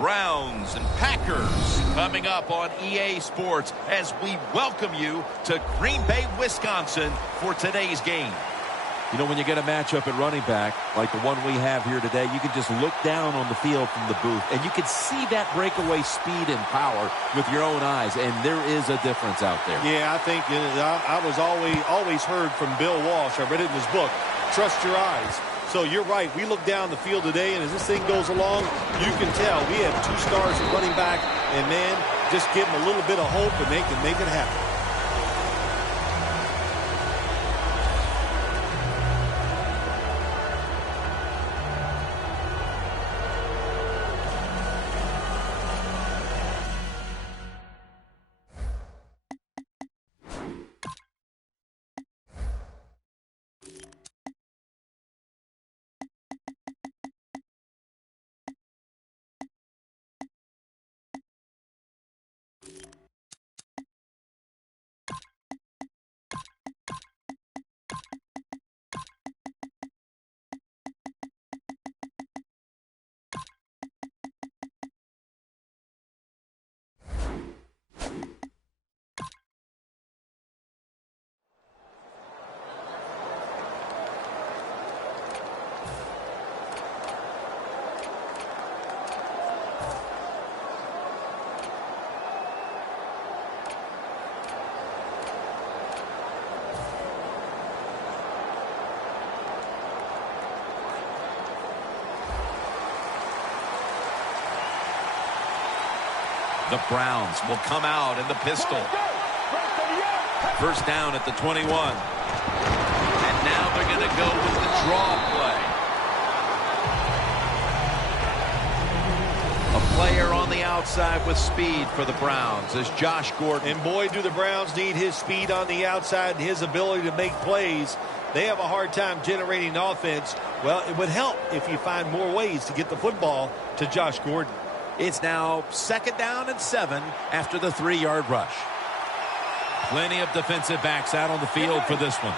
Browns and Packers coming up on EA Sports as we welcome you to Green Bay, Wisconsin for today's game. You know, when you get a matchup at running back, like the one we have here today, you can just look down on the field from the booth, and you can see that breakaway speed and power with your own eyes, and there is a difference out there. Yeah, I think I was always heard from Bill Walsh. I read it in his book, Trust Your Eyes. So you're right. We look down the field today, and as this thing goes along, you can tell we have 2 stars at running back, and, man, just give them a little bit of hope, and they can make it happen. The Browns will come out in the pistol. First down at the 21. And now they're going to go with the draw play. A player on the outside with speed for the Browns is Josh Gordon. And boy, do the Browns need his speed on the outside and his ability to make plays. They have a hard time generating offense. Well, it would help if you find more ways to get the football to Josh Gordon. It's now 2nd down and 7 after the 3-yard rush. Plenty of defensive backs out on the field for this one.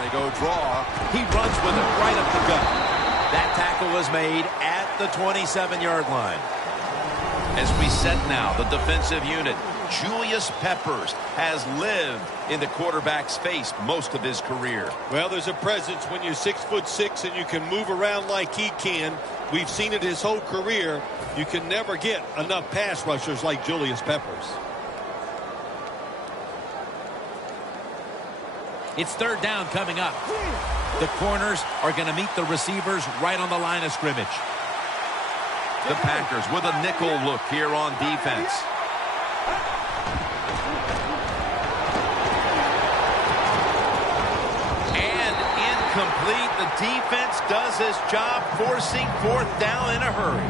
They go draw. He runs with it right up the gut. That tackle was made at the 27-yard line. As we set now, the defensive unit, Julius Peppers, has lived in the quarterback's face most of his career. Well, there's a presence when you're 6'6" and you can move around like he can. We've seen it his whole career. You can never get enough pass rushers like Julius Peppers. It's 3rd down coming up. The corners are going to meet the receivers right on the line of scrimmage. The Packers with a nickel look here on defense. And incomplete. The defense does its job, forcing 4th down in a hurry.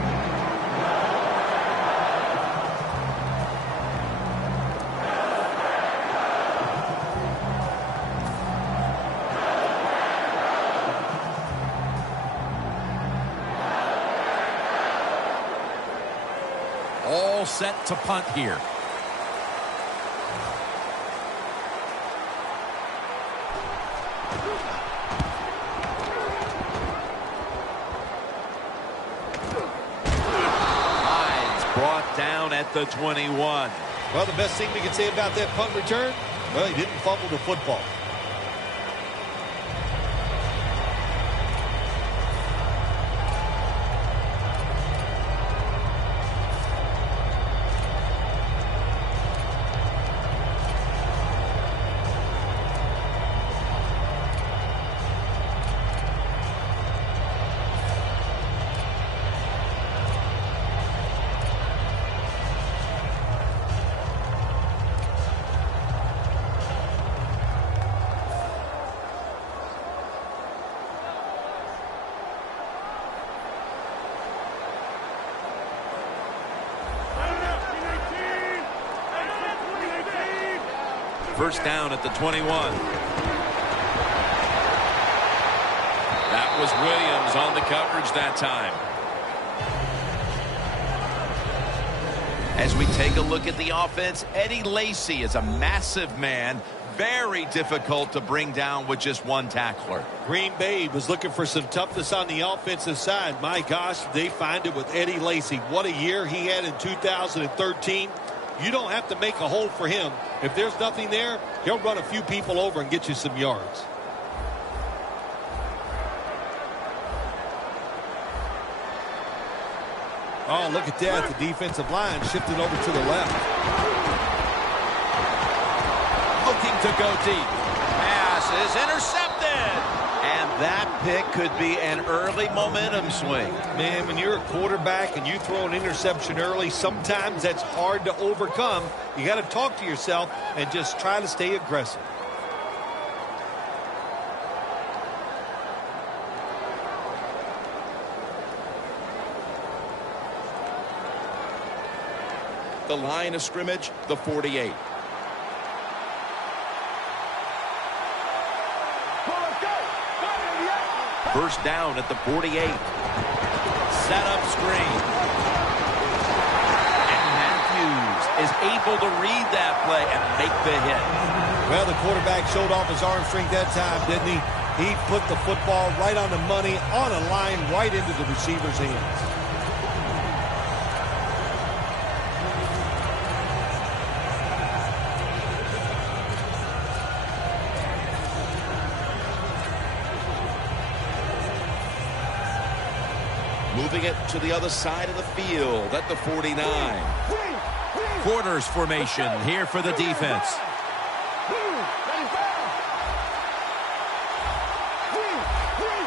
All set to punt here. Brought down at the 21. Well, the best thing we can say about that punt return, well, he didn't fumble the football. First down at the 21. That was Williams on the coverage that time. As we take a look at the offense, Eddie Lacy is a massive man, very difficult to bring down with just one tackler. Green Bay was looking for some toughness on the offensive side. My gosh, they find it with Eddie Lacy. What a year he had in 2013. You don't have to make a hole for him. If there's nothing there, he'll run a few people over and get you some yards. Oh, look at that. The defensive line shifted over to the left. Looking to go deep. Pass is intercepted. And that pick could be an early momentum swing. Man, when you're a quarterback and you throw an interception early, sometimes that's hard to overcome. You got to talk to yourself and just try to stay aggressive. The line of scrimmage, the 48. First down at the 48. Set up screen. And Matthews is able to read that play and make the hit. Well, the quarterback showed off his arm strength that time, didn't he? He put the football right on the money, on a line, right into the receiver's hands. Moving it to the other side of the field at the 49. Quarters formation here for the defense.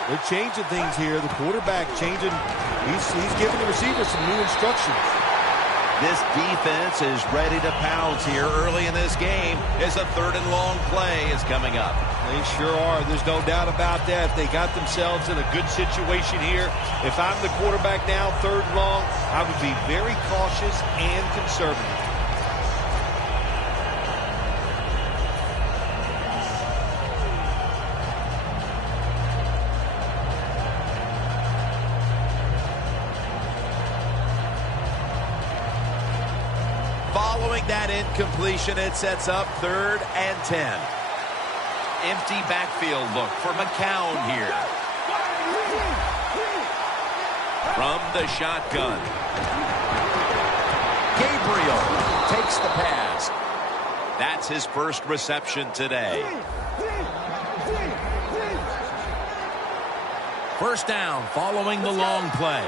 They're changing things here. The quarterback changing. He's giving the receiver some new instructions. This defense is ready to pounce here early in this game as a 3rd and long play is coming up. They sure are. There's no doubt about that. They got themselves in a good situation here. If I'm the quarterback now, 3rd and long, I would be very cautious and conservative. Following that incompletion, it sets up 3rd and 10. Empty backfield look for McCown here. From the shotgun. Gabriel takes the pass. That's his first reception today. First down following the long play.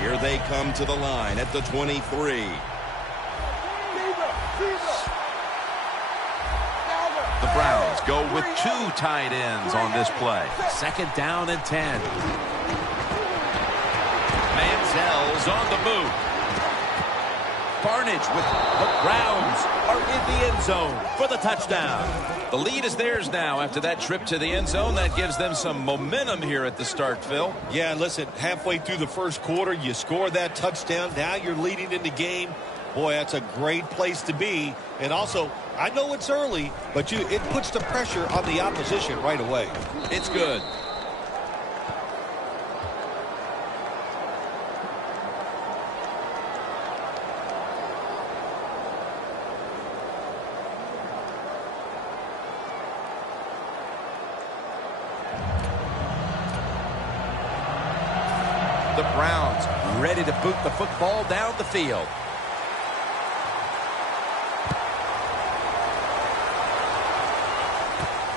Here they come to the line at the 23. The Browns go with 2 tight ends on this play. 2nd down and 10. Manziel's on the move. Barnage with the Browns are in the end zone for the touchdown. The lead is theirs now after that trip to the end zone. That gives them some momentum here at the start, Phil. Yeah, listen, halfway through the first quarter, you score that touchdown. Now you're leading in the game. Boy, that's a great place to be. And also, I know it's early, but it puts the pressure on the opposition right away. It's good. The Browns ready to boot the football down the field.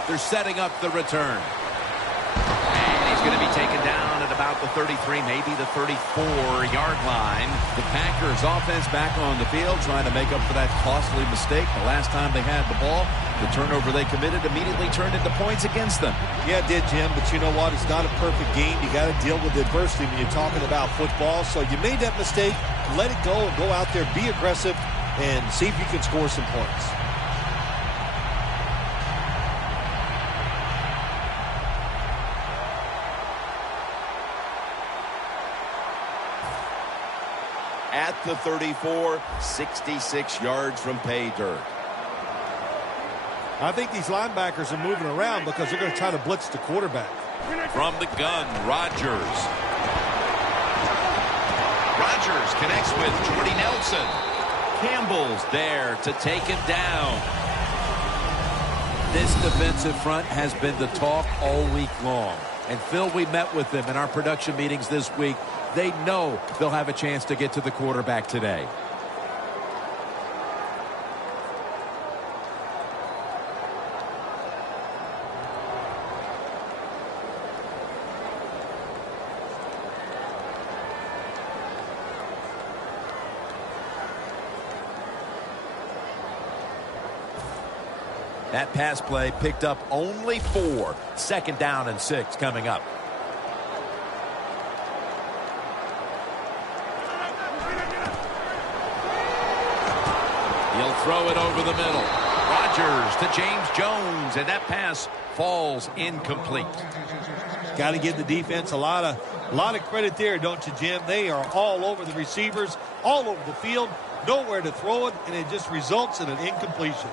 They're setting up the return. And he's going to be taken down at about the 33, maybe the 34-yard line. The Packers offense back on the field trying to make up for that costly mistake. The last time they had the ball, the turnover they committed immediately turned into points against them. Yeah, it did, Jim, but you know what? It's not a perfect game. You got to deal with adversity when you're talking about football. So you made that mistake, let it go, and go out there, be aggressive, and see if you can score some points. at the 34, 66 yards from pay dirt. I think these linebackers are moving around because they're going to try to blitz the quarterback. From the gun, Rodgers. Rodgers connects with Jordy Nelson. Campbell's there to take him down. This defensive front has been the talk all week long. And Phil, we met with them in our production meetings this week. They know they'll have a chance to get to the quarterback today. That pass play picked up only 4. 2nd down and 6 coming up. He'll throw it over the middle. Rodgers to James Jones, and that pass falls incomplete. Got to give the defense a lot of credit there, don't you, Jim? They are all over the receivers, all over the field, nowhere to throw it, and it just results in an incompletion.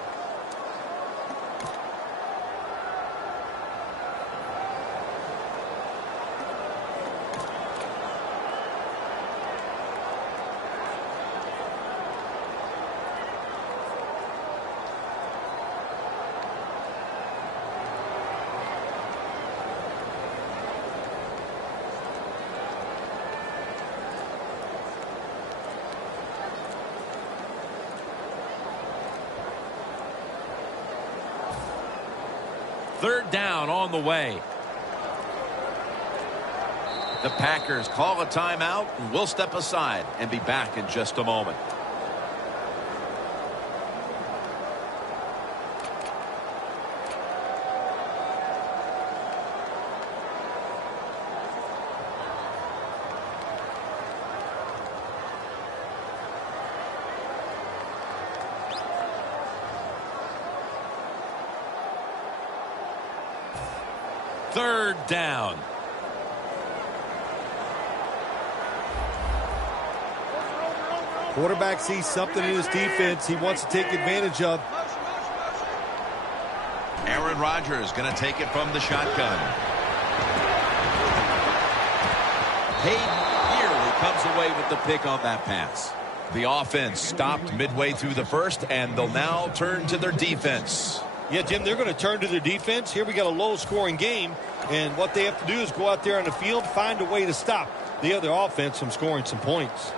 Third down on the way. The Packers call a timeout, and we'll step aside and be back in just a moment. Third down. Quarterback sees something in his defense he wants to take advantage of. Aaron Rodgers going to take it from the shotgun. Hayden nearly comes away with the pick on that pass. The offense stopped midway through the first, and they'll now turn to their defense. Yeah, Jim, they're going to turn to their defense. Here we got a low-scoring game, and what they have to do is go out there on the field, find a way to stop the other offense from scoring some points.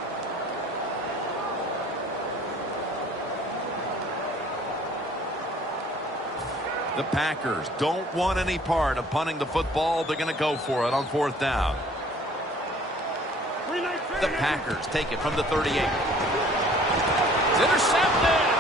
The Packers don't want any part of punting the football. They're going to go for it on 4th down. The Packers take it from the 38. It's intercepted!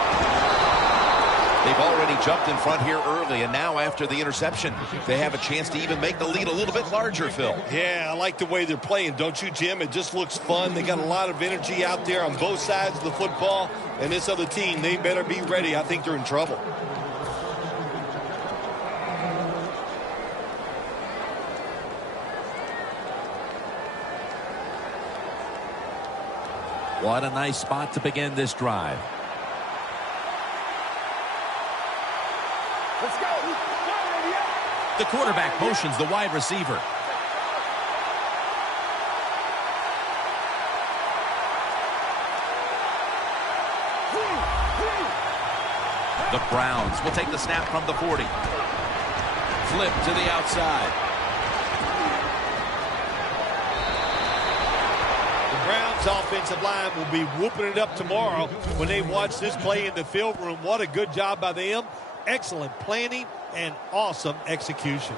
They've already jumped in front here early, and now after the interception, they have a chance to even make the lead a little bit larger, Phil. Yeah, I like the way they're playing, don't you, Jim? It just looks fun. They got a lot of energy out there on both sides of the football, and this other team, they better be ready. I think they're in trouble. What a nice spot to begin this drive. Let's go. The quarterback motions the wide receiver. The Browns will take the snap from the 40. Flip to the outside. The Browns offensive line will be whooping it up tomorrow when they watch this play in the field room. What a good job by them. Excellent planning and awesome execution.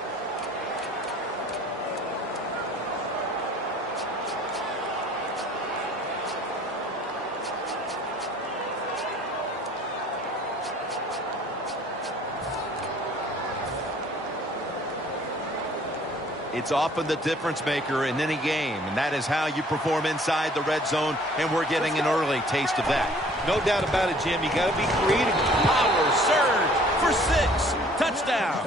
It's often the difference maker in any game, and that is how you perform inside the red zone, and we're getting an early taste of that. No doubt about it, Jim. You got to be creative. Power surge for 6. Touchdown.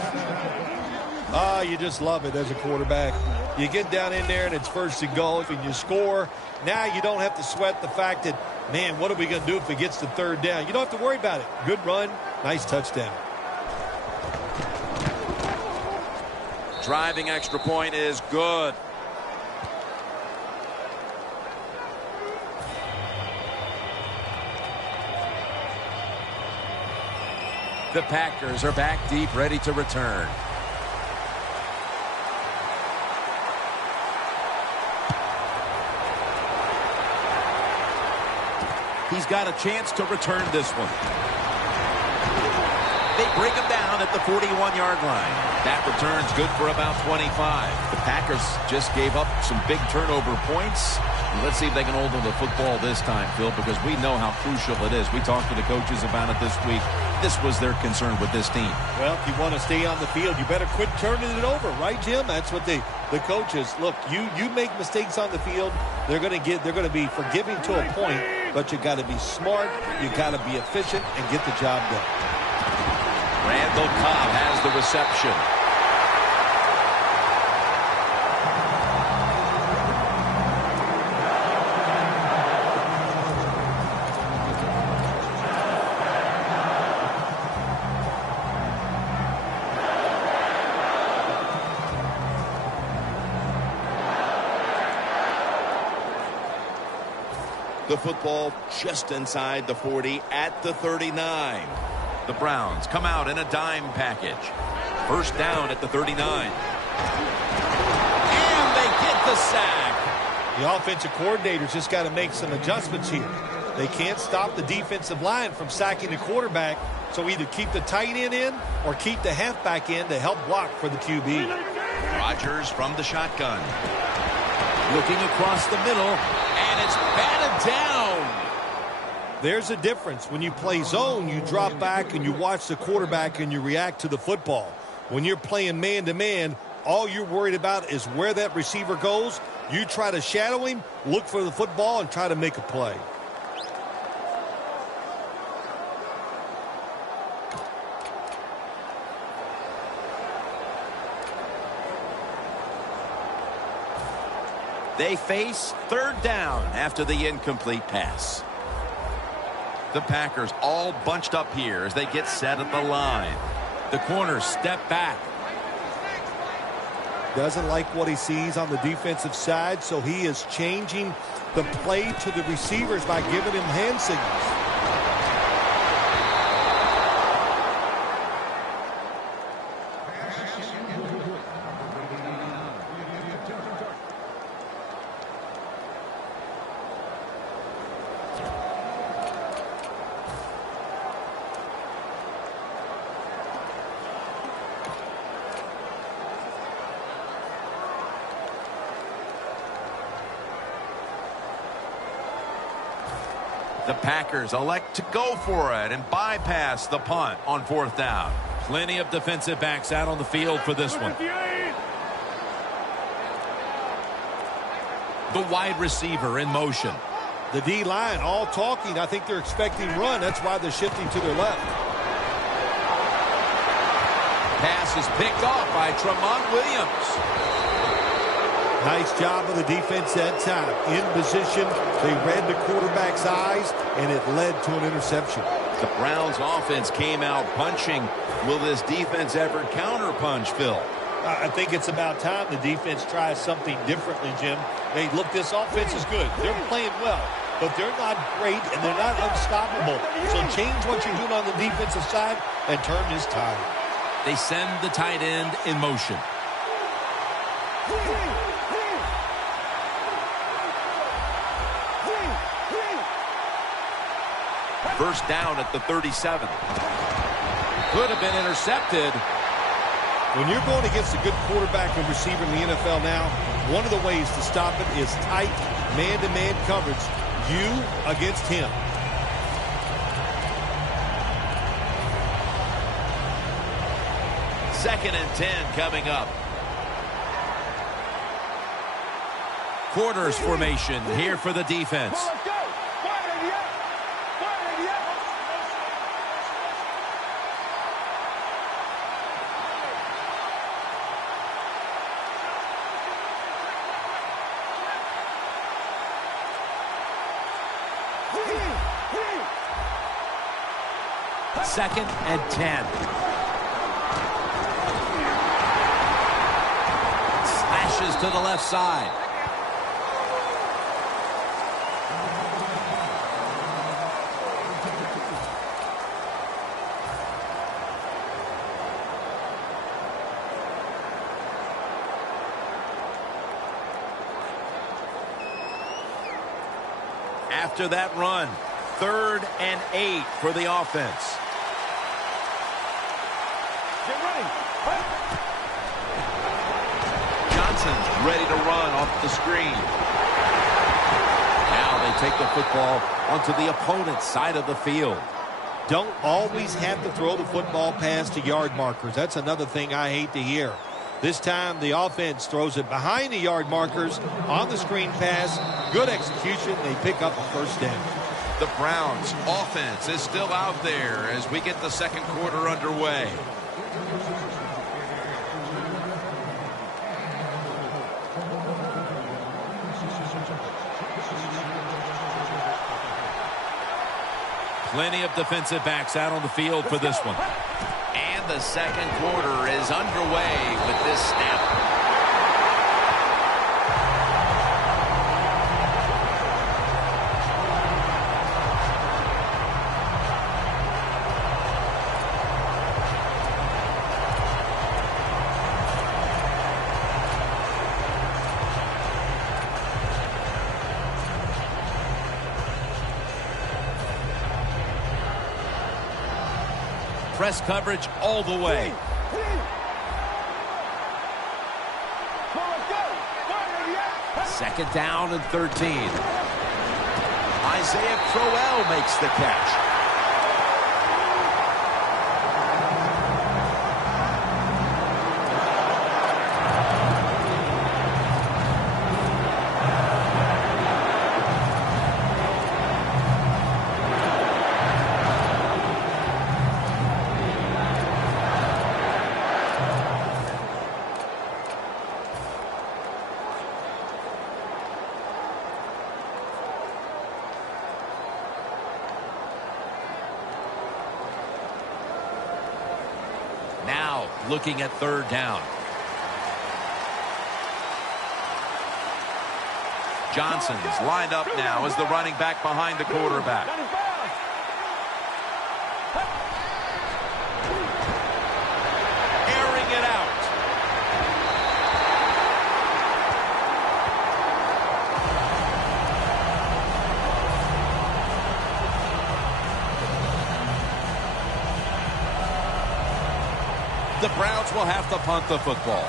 Ah, you just love it as a quarterback. You get down in there and it's first and goal and you score. Now you don't have to sweat the fact that, man, what are we going to do if it gets to third down? You don't have to worry about it. Good run, nice touchdown. Driving extra point is good. The Packers are back deep, ready to return. He's got a chance to return this one. They bring him down at the 41-yard line. That return's good for about 25. The Packers just gave up some big turnover points. Let's see if they can hold on to the football this time, Phil, because we know how crucial it is. We talked to the coaches about it this week. This was their concern with this team. Well, if you want to stay on the field, you better quit turning it over, right, Jim? That's what the coaches look. You make mistakes on the field, they're going to be forgiving to a point, but you got to be smart, you got to be efficient, and get the job done. Randall Cobb has the reception. The football just inside the 40 at the 39. The Browns come out in a dime package. First down at the 39. And they get the sack. The offensive coordinator's just got to make some adjustments here. They can't stop the defensive line from sacking the quarterback, so either keep the tight end in or keep the halfback in to help block for the QB. Rodgers from the shotgun. Looking across the middle, and it's batted down. There's a difference. When you play zone, you drop back and you watch the quarterback and you react to the football. When you're playing man-to-man, all you're worried about is where that receiver goes. You try to shadow him, look for the football, and try to make a play. They face third down after the incomplete pass. The Packers all bunched up here as they get set at the line. The corners step back. Doesn't like what he sees on the defensive side, so he is changing the play to the receivers by giving him hand signals. The Packers elect to go for it and bypass the punt on fourth down. Plenty of defensive backs out on the field for this one. The wide receiver in motion. The D-line all talking. I think they're expecting run. That's why they're shifting to their left. Pass is picked off by Tremont Williams. Nice job of the defense that time. In position, they read the quarterback's eyes, and it led to an interception. The Browns offense came out punching. Will this defense ever counter-punch, Phil? I think it's about time the defense tries something differently, Jim. Hey, look, this offense is good. They're playing well, but they're not great, and they're not unstoppable. So change what you're doing on the defensive side and turn this tide. They send the tight end in motion. First down at the 37. Could have been intercepted. When you're going against a good quarterback and receiver in the NFL now, one of the ways to stop it is tight man-to-man coverage. You against him. Second and 10 coming up. Quarters formation here for the defense. Second and 10. Slashes to the left side. After that run, 3rd and 8 for the offense. Johnson's ready to run off the screen. Now they take the football onto the opponent's side of the field. Don't always have to throw the football past the yard markers. That's another thing I hate to hear. This time the offense throws it behind the yard markers on the screen pass. Good execution. They pick up a first down. The Browns' offense is still out there as we get the second quarter underway. Plenty of defensive backs out on the field for this one. And the second quarter is underway with this snap. Press coverage all the way. Second down and 13. Isaiah Crowell makes the catch. Now looking at 3rd down. Johnson's lined up now as the running back behind the quarterback. Airing it out. The Browns will have to punt the football.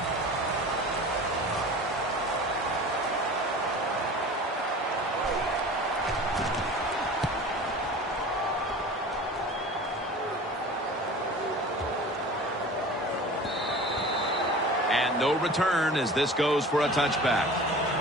And no return as this goes for a touchback.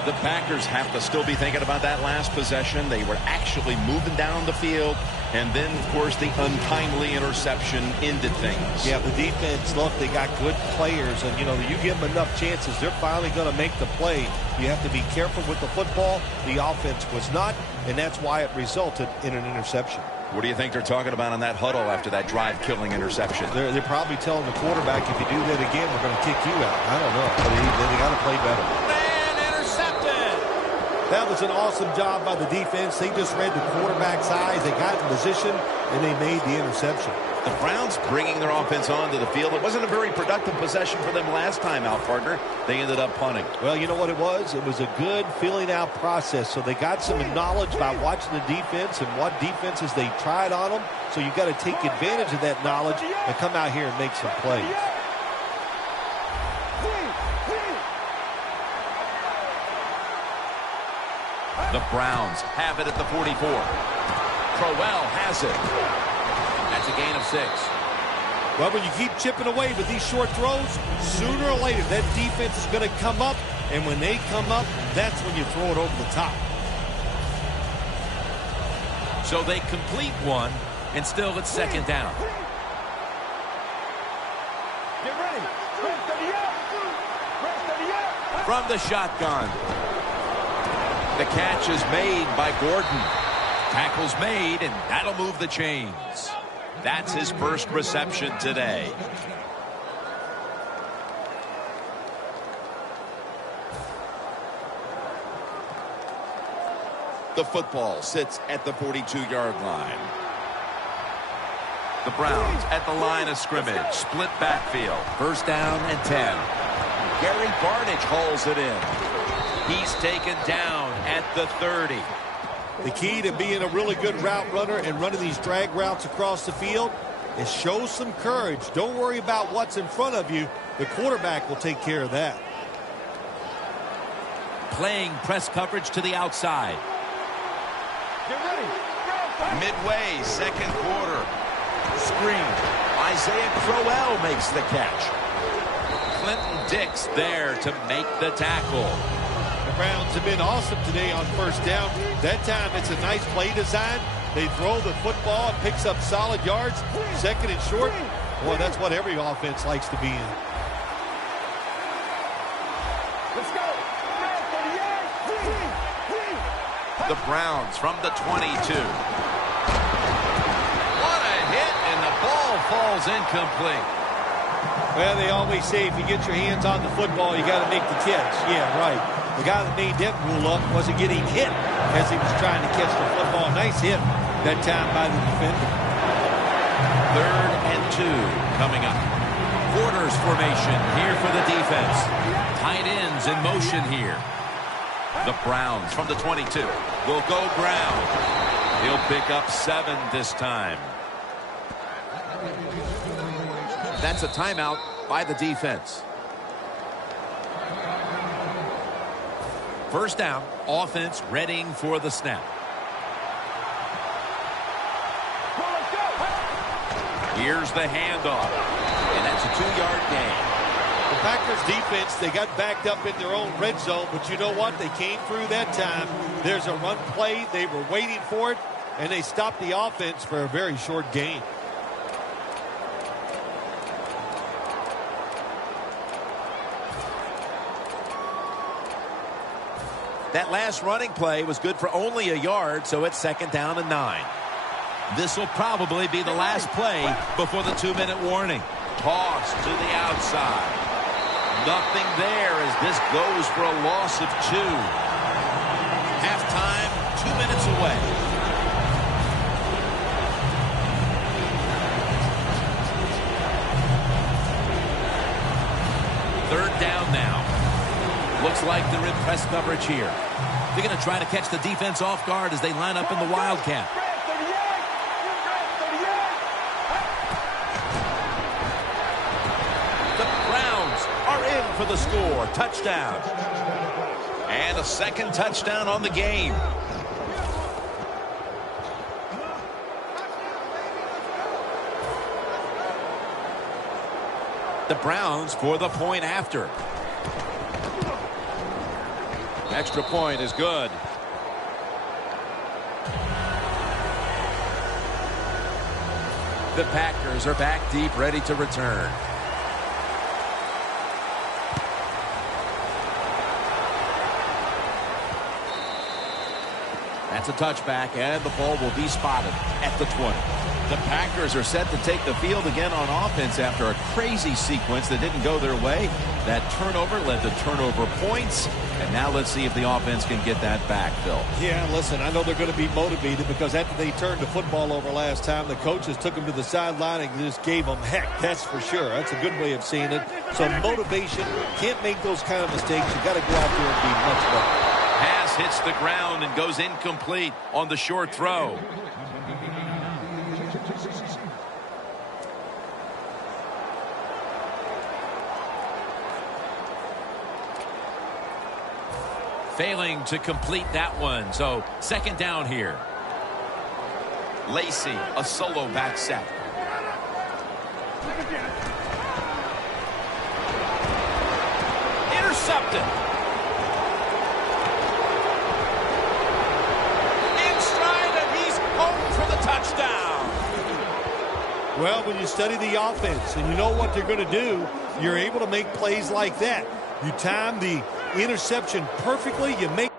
The Packers have to still be thinking about that last possession. They were actually moving down the field. And then, of course, the untimely interception ended things. Yeah, the defense, look, they got good players. And, you know, you give them enough chances, they're finally going to make the play. You have to be careful with the football. The offense was not, and that's why it resulted in an interception. What do you think they're talking about on that huddle after that drive-killing interception? They're probably telling the quarterback, if you do that again, we're going to kick you out. I don't know, but they got to play better. And intercepted! That was an awesome job by the defense. They just read the quarterback's eyes. They got in position, and they made the interception. The Browns bringing their offense onto the field. It wasn't a very productive possession for them last time out, partner. They ended up punting. Well, you know what it was? It was a good filling out process. So they got some knowledge by watching the defense and what defenses they tried on them. So you got to take advantage of that knowledge and come out here and make some plays. The Browns have it at the 44. Crowell has it. That's a gain of 6. Well, when you keep chipping away with these short throws, sooner or later that defense is going to come up, and when they come up, that's when you throw it over the top. So they complete one, and still it's second down. Get ready. From the shotgun. The catch is made by Gordon. Tackle's made, and that'll move the chains. That's his first reception today. The football sits at the 42-yard line. The Browns at the line of scrimmage. Split backfield. First down and 10. Gary Barnidge hauls it in. He's taken down at the 30. The key to being a really good route runner and running these drag routes across the field is show some courage. Don't worry about what's in front of you. The quarterback will take care of that. Playing press coverage to the outside. Get ready. Midway, second quarter. Screen. Isaiah Crowell makes the catch. Clinton Dix there to make the tackle. The Browns have been awesome today on first down. That time it's a nice play design. They throw the football, it picks up solid yards. Second and short. Boy, that's what every offense likes to be in. Let's go. The Browns from the 22. What a hit, and the ball falls incomplete. Well, they always say if you get your hands on the football, you got to make the catch. Yeah, right. The guy that made that rule up wasn't getting hit as he was trying to catch the football. Nice hit that time by the defender. 3rd and 2 coming up. Quarters formation here for the defense. Tight ends in motion here. The Browns from the 22 will go ground. He'll pick up 7 this time. That's a timeout by the defense. First down, offense readying for the snap. Here's the handoff, and that's a 2-yard gain. The Packers defense, they got backed up in their own red zone, but you know what? They came through that time. There's a run play. They were waiting for it, and they stopped the offense for a very short gain. That last running play was good for only a yard, so it's 2nd down and 9. This will probably be the last play before the 2-minute warning. Toss to the outside. Nothing there as this goes for a loss of 2. Halftime, 2 minutes away. Third down now. Looks like they're in press coverage here. They're going to try to catch the defense off guard as they line up in the Wildcat. The Browns are in for the score. Touchdown. And a second touchdown on the game. The Browns for the point after. Extra point is good. The Packers are back deep, ready to return. That's a touchback, and the ball will be spotted at the 20. The Packers are set to take the field again on offense after a crazy sequence that didn't go their way. That turnover led to turnover points, and now let's see if the offense can get that back, Phil. Yeah, listen, I know they're going to be motivated because after they turned the football over last time, the coaches took them to the sideline and just gave them heck, that's for sure. That's a good way of seeing it. So motivation, can't make those kind of mistakes. You got to go out there and be much better. Pass hits the ground and goes incomplete on the short throw. Failing to complete that one, so 2nd down here. Lacey, a solo back set. Intercepted. In stride, and he's home for the touchdown. Well, when you study the offense and you know what they're going to do, you're able to make plays like that. You time the interception perfectly. You make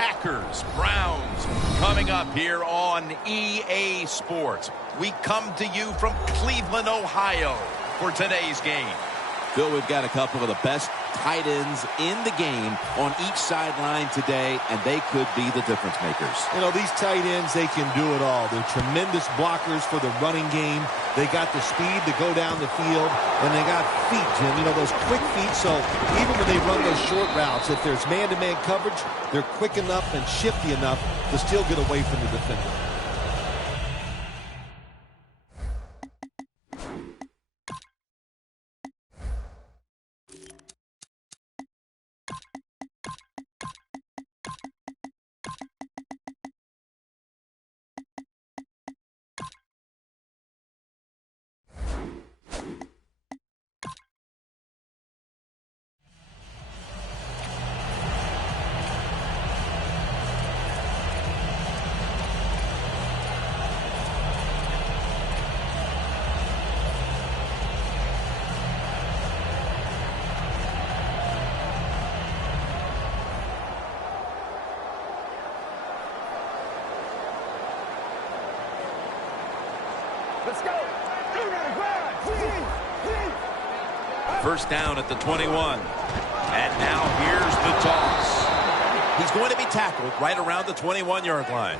Packers, Browns, coming up here on EA Sports. We come to you from Cleveland, Ohio for today's game. Phil, we've got a couple of the best tight ends in the game on each sideline today, and they could be the difference makers. You know, these tight ends, they can do it all. They're tremendous blockers for the running game. They got the speed to go down the field, and they got feet, Jim. You know, those quick feet, so even when they run those short routes, if there's man-to-man coverage, they're quick enough and shifty enough to still get away from the defender. Let's go. First down at the 21. And now here's the toss. He's going to be tackled right around the 21-yard line.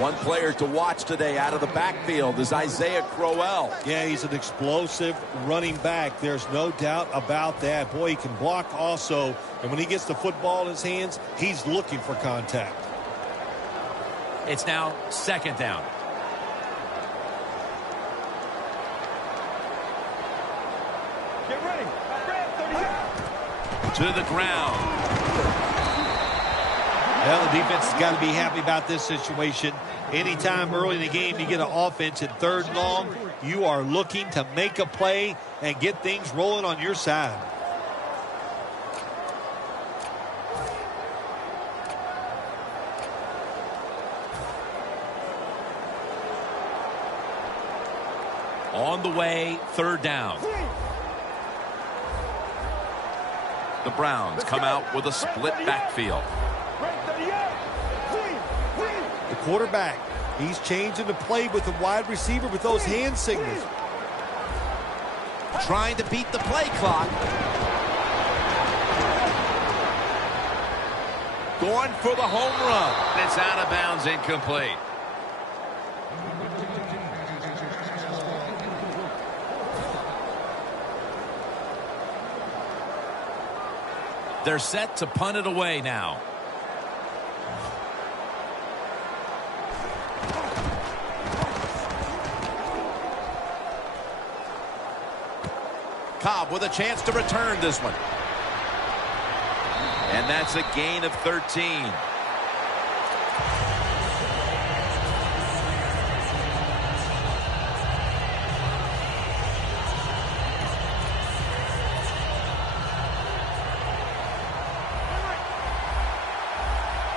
One player to watch today out of the backfield is Isaiah Crowell. Yeah, he's an explosive running back. There's no doubt about that. Boy, he can block also. And when he gets the football in his hands, he's looking for contact. It's now second down. Get ready. To the ground. Well, the defense has got to be happy about this situation. Anytime early in the game you get an offense at third and long, you are looking to make a play and get things rolling on your side. On the way, third down. The Browns come out with a split backfield. The quarterback, he's changing the play with the wide receiver with those hand signals. Trying to beat the play clock. Going for the home run. It's out of bounds, incomplete. They're set to punt it away now. Cobb with a chance to return this one. And that's a gain of 13.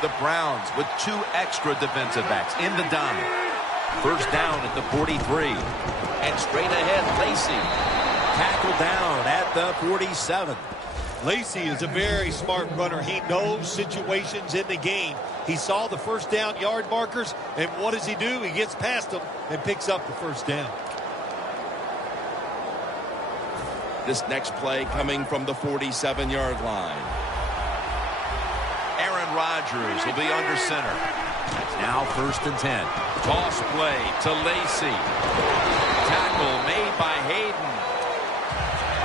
The Browns with two extra defensive backs in the dime. First down at the 43. And straight ahead, Lacey. Tackled down at the 47. Lacey is a very smart runner. He knows situations in the game. He saw the first down yard markers, and what does he do? He gets past them and picks up the first down. This next play coming from the 47-yard line. Aaron Rodgers will be under center. Now first and 10. Toss play to Lacey. Tackle made by Hayden.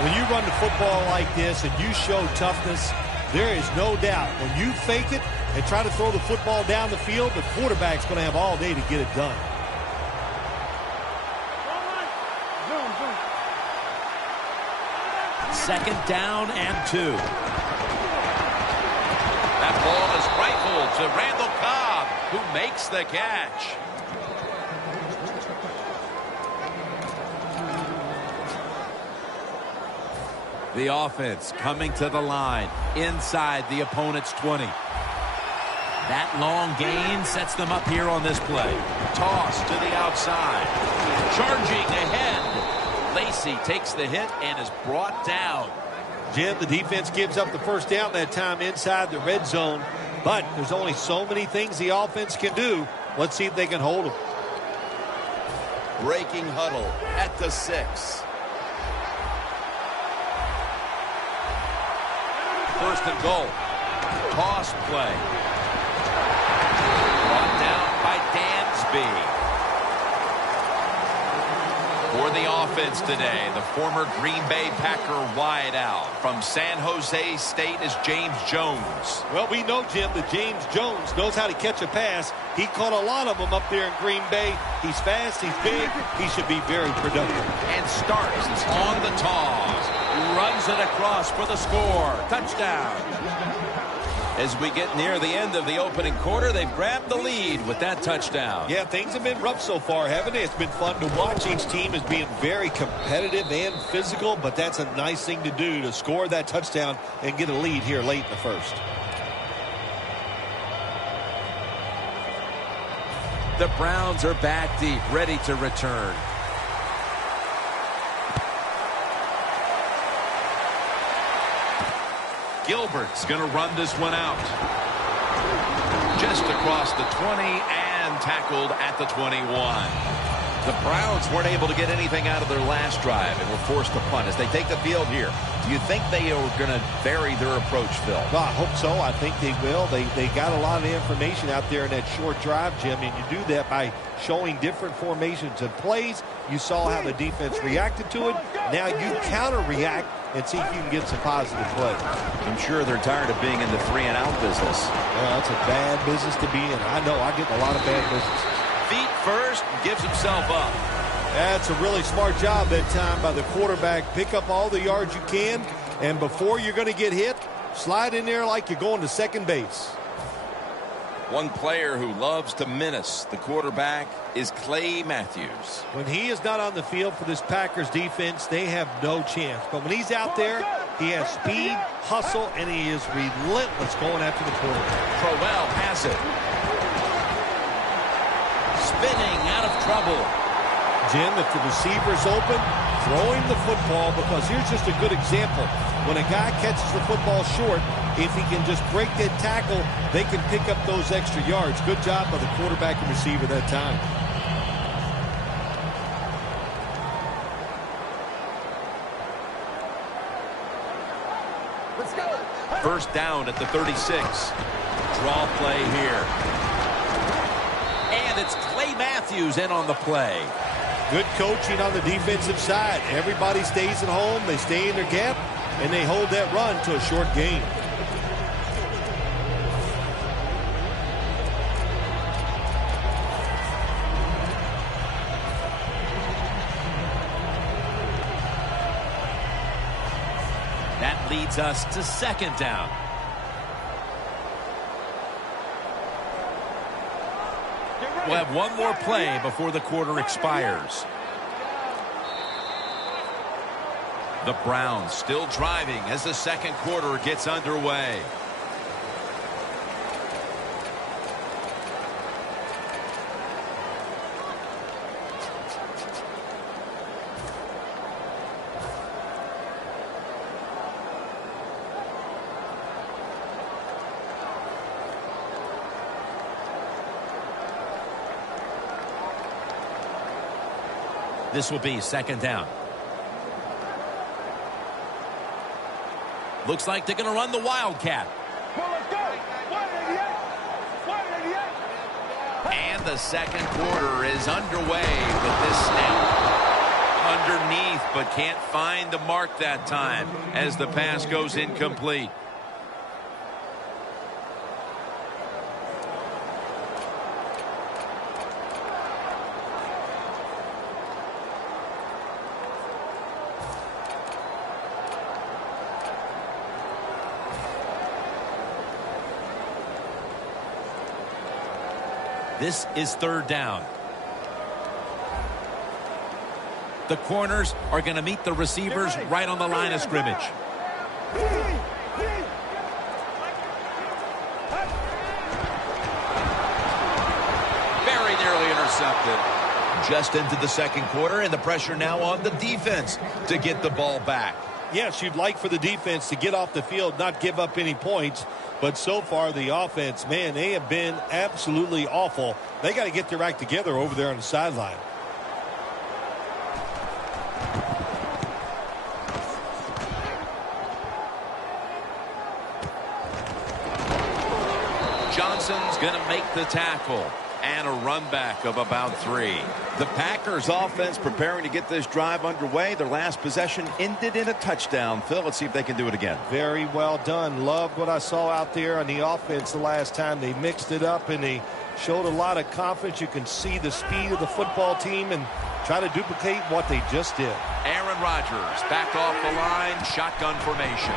When you run the football like this and you show toughness, there is no doubt when you fake it and try to throw the football down the field, the quarterback's going to have all day to get it done. Second down and 2. That ball is rifled to Randall Cobb, who makes the catch. The offense coming to the line inside the opponent's 20. That long gain sets them up here on this play. Toss to the outside. Charging ahead. Lacey takes the hit and is brought down. Jim, the defense gives up the first down that time inside the red zone. But there's only so many things the offense can do. Let's see if they can hold them. Breaking huddle at the 6. First and goal. Toss play. Brought down by Dansby. For the offense today, the former Green Bay Packer wideout from San Jose State is James Jones. Well, we know, Jim, that James Jones knows how to catch a pass. He caught a lot of them up there in Green Bay. He's fast, he's big, he should be very productive. And starts on the toss. Runs it across for the score. Touchdown. As we get near the end of the opening quarter, they've grabbed the lead with that touchdown. Yeah, things have been rough so far, haven't they? It's been fun to watch. Each team is being very competitive and physical, but that's a nice thing to do, to score that touchdown and get a lead here late in the first. The Browns are back deep, ready to return. Gilbert's going to run this one out. Just across the 20 and tackled at the 21. The Browns weren't able to get anything out of their last drive and were forced to punt as they take the field here. Do you think they are going to vary their approach, Phil? Well, I hope so. I think they will. They got a lot of information out there in that short drive, Jim, and you do that by showing different formations and plays. You saw how the defense reacted to it. Now you counter-react and see if you can get some positive play. I'm sure they're tired of being in the 3-and-out business. Well, that's a bad business to be in. I know. I get a lot of bad business. Feet first, gives himself up. That's a really smart job that time by the quarterback. Pick up all the yards you can, and before you're going to get hit, slide in there like you're going to second base. One player who loves to menace the quarterback is Clay Matthews. When he is not on the field for this Packers defense, they have no chance. But when he's out there, he has speed, hustle, and he is relentless going after the quarterback. Crowell has it. Spinning out of trouble. Jim, if the receiver's open, throw him the football, because here's just a good example. When a guy catches the football short, if he can just break that tackle, they can pick up those extra yards. Good job by the quarterback and receiver that time. Let's go. First down at the 36. Draw play here. And it's Clay Matthews in on the play. Good coaching on the defensive side. Everybody stays at home. They stay in their gap, and they hold that run to a short gain. That leads us to second down. We'll have one more play before the quarter expires. The Browns still driving as the second quarter gets underway. This will be second down. Looks like they're going to run the Wildcat. Well, let's go. 188. 188. And the second quarter is underway with this snap. Underneath, but can't find the mark that time as the pass goes incomplete. This is third down. The corners are going to meet the receivers right on the line of scrimmage. Very nearly intercepted. Just into the second quarter, and the pressure now on the defense to get the ball back. Yes, you'd like for the defense to get off the field, not give up any points. But so far, the offense, man, they have been absolutely awful. They got to get their act together over there on the sideline. Johnson's going to make the tackle. And a run back of about 3. The Packers offense preparing to get this drive underway. Their last possession ended in a touchdown. Phil, let's see if they can do it again. Very well done. Loved what I saw out there on the offense the last time. They mixed it up and they showed a lot of confidence. You can see the speed of the football team and try to duplicate what they just did. Aaron Rodgers back off the line, shotgun formation.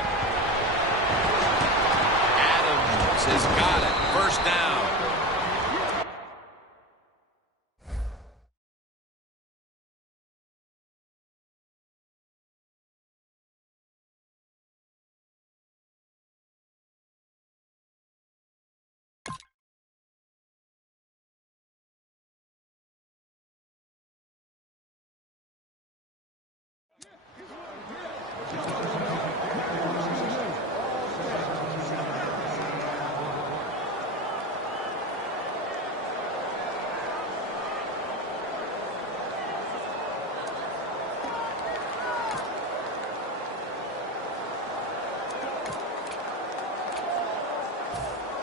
Adams has got it. First down.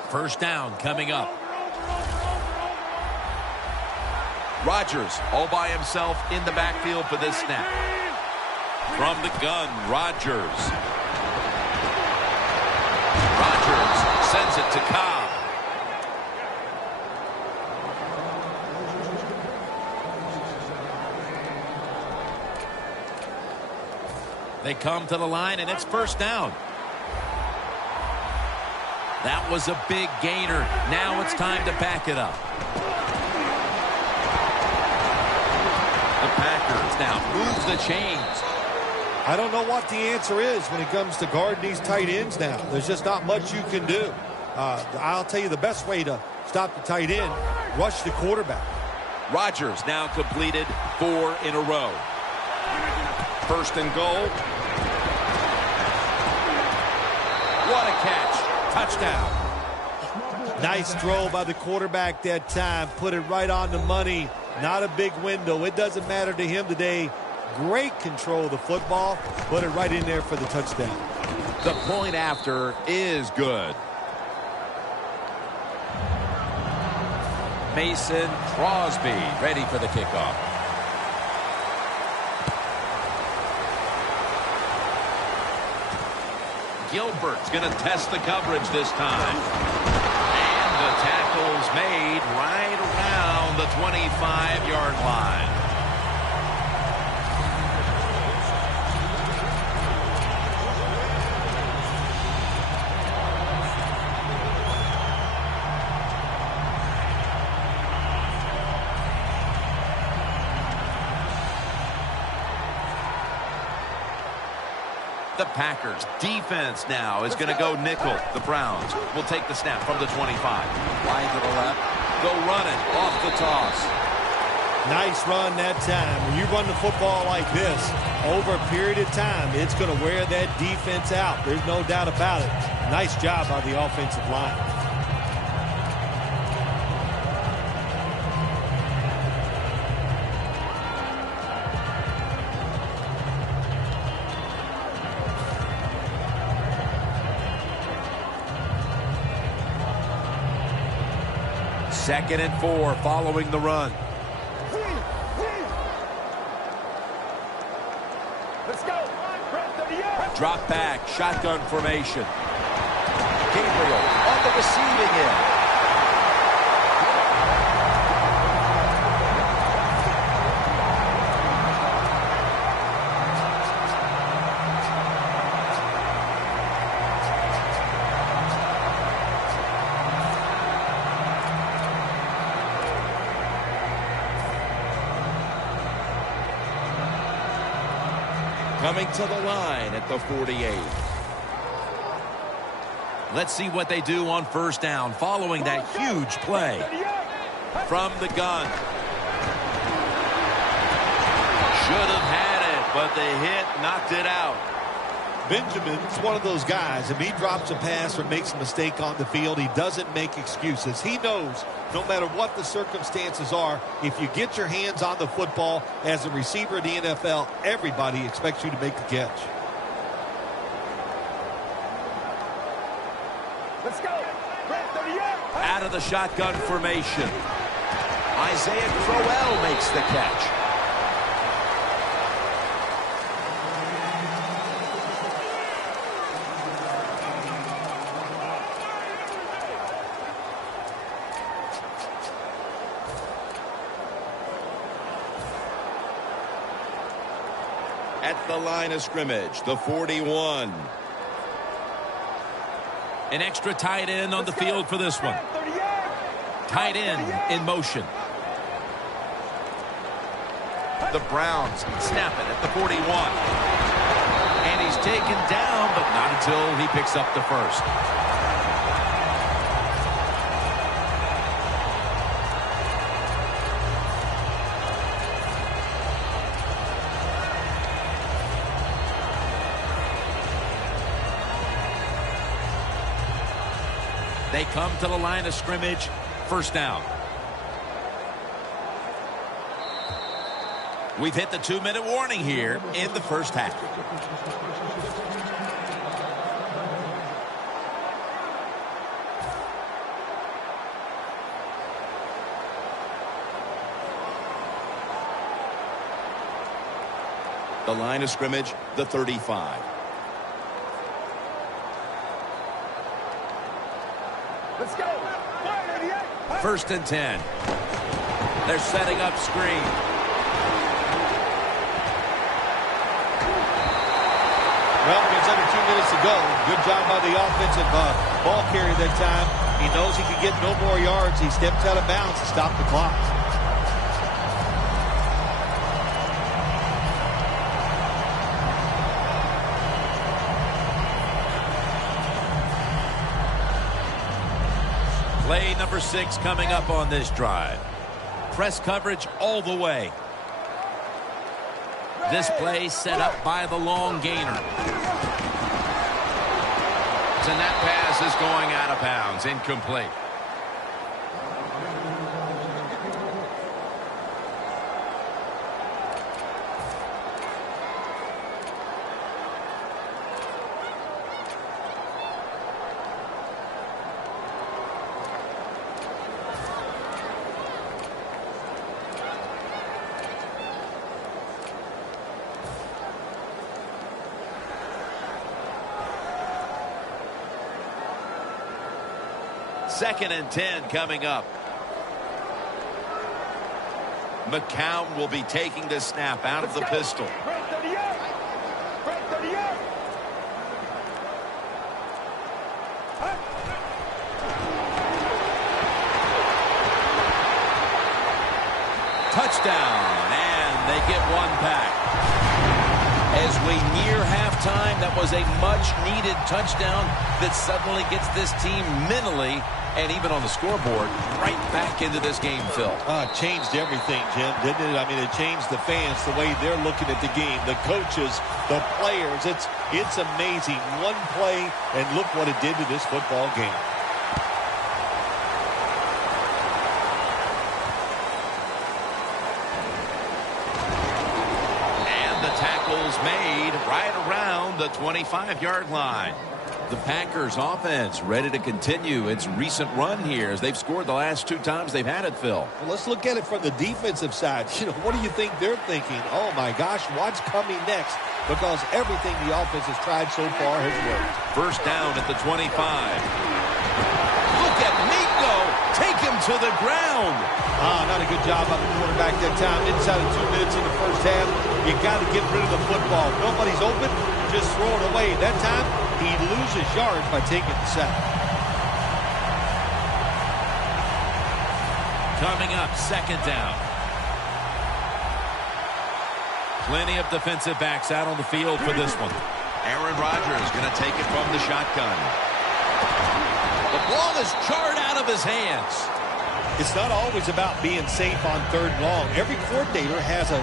First down coming up. Rodgers all by himself in the backfield for this snap. From the gun, Rodgers. Rodgers sends it to Cobb. They come to the line, and it's first down. That was a big gainer. Now it's time to back it up. The Packers now move the chains. I don't know what the answer is when it comes to guarding these tight ends now. There's just not much you can do. I'll tell you the best way to stop the tight end, rush the quarterback. Rodgers now completed 4 in a row. First and goal. What a catch. Touchdown. Nice throw by the quarterback that time. Put it right on the money. Not a big window. It doesn't matter to him today. Great control of the football. Put it right in there for the touchdown. The point after is good. Mason Crosby ready for the kickoff. Gilbert's going to test the coverage this time. And the tackle's made right around the 25-yard line. The Packers defense now is going to go nickel. The Browns will take the snap from the 25. Line to the left. Go running off the toss. Nice run that time. When you run the football like this, over a period of time, it's going to wear that defense out. There's no doubt about it. Nice job by the offensive line. Second and 4 following the run. Let's go. Drop back, shotgun formation. Gabriel on the receiving end. Coming to the line at the 48. Let's see what they do on first down following that huge play. From the gun. Should have had it, but the hit knocked it out. Benjamin's one of those guys. If he drops a pass or makes a mistake on the field, he doesn't make excuses. He knows no matter what the circumstances are, if you get your hands on the football as a receiver in the NFL, everybody expects you to make the catch. Let's go. Red 38. Out of the shotgun formation. Isaiah Crowell makes the catch. At the line of scrimmage, the 41. An extra tight end on the field for this one. Tight end in motion. The Browns snap it at the 41. And he's taken down, but not until he picks up the first. They come to the line of scrimmage. First down. We've hit the 2-minute warning here in the first half. The line of scrimmage, the 35. Let's go. 188. First and 10. They're setting up screen. Well, there's under 2 minutes to go. Good job by the offensive ball carrier that time. He knows he can get no more yards. He steps out of bounds to stop the clock. Play number 6 coming up on this drive. Press coverage all the way. This play set up by the long gainer. And that pass is going out of bounds. Incomplete. Second and 10 coming up. McCown will be taking the snap out of the pistol. Red 38. Red 38. Touchdown, and they get one back. As we near halftime, that was a much-needed touchdown that suddenly gets this team mentally and even on the scoreboard right back into this game, Phil. Changed everything, Jim, didn't it? I mean, it changed the fans, the way they're looking at the game, the coaches, the players. It's amazing. One play, and look what it did to this football game. And the tackle's made right around the 25-yard line. The Packers offense ready to continue its recent run here as they've scored the last 2 times they've had it, Phil. Well, let's look at it from the defensive side. What do you think they're thinking? Oh, my gosh, what's coming next? Because everything the offense has tried so far has worked. First down at the 25. Look at Nico take him to the ground. Not a good job by the quarterback that time. Inside of 2 minutes in the first half, you got to get rid of the football. Nobody's open, just throw it away. That time, he loses yards by taking the sack. Coming up, second down. Plenty of defensive backs out on the field for this one. Aaron Rodgers going to take it from the shotgun. The ball is jarred out of his hands. It's not always about being safe on 3rd and long. Every coordinator has a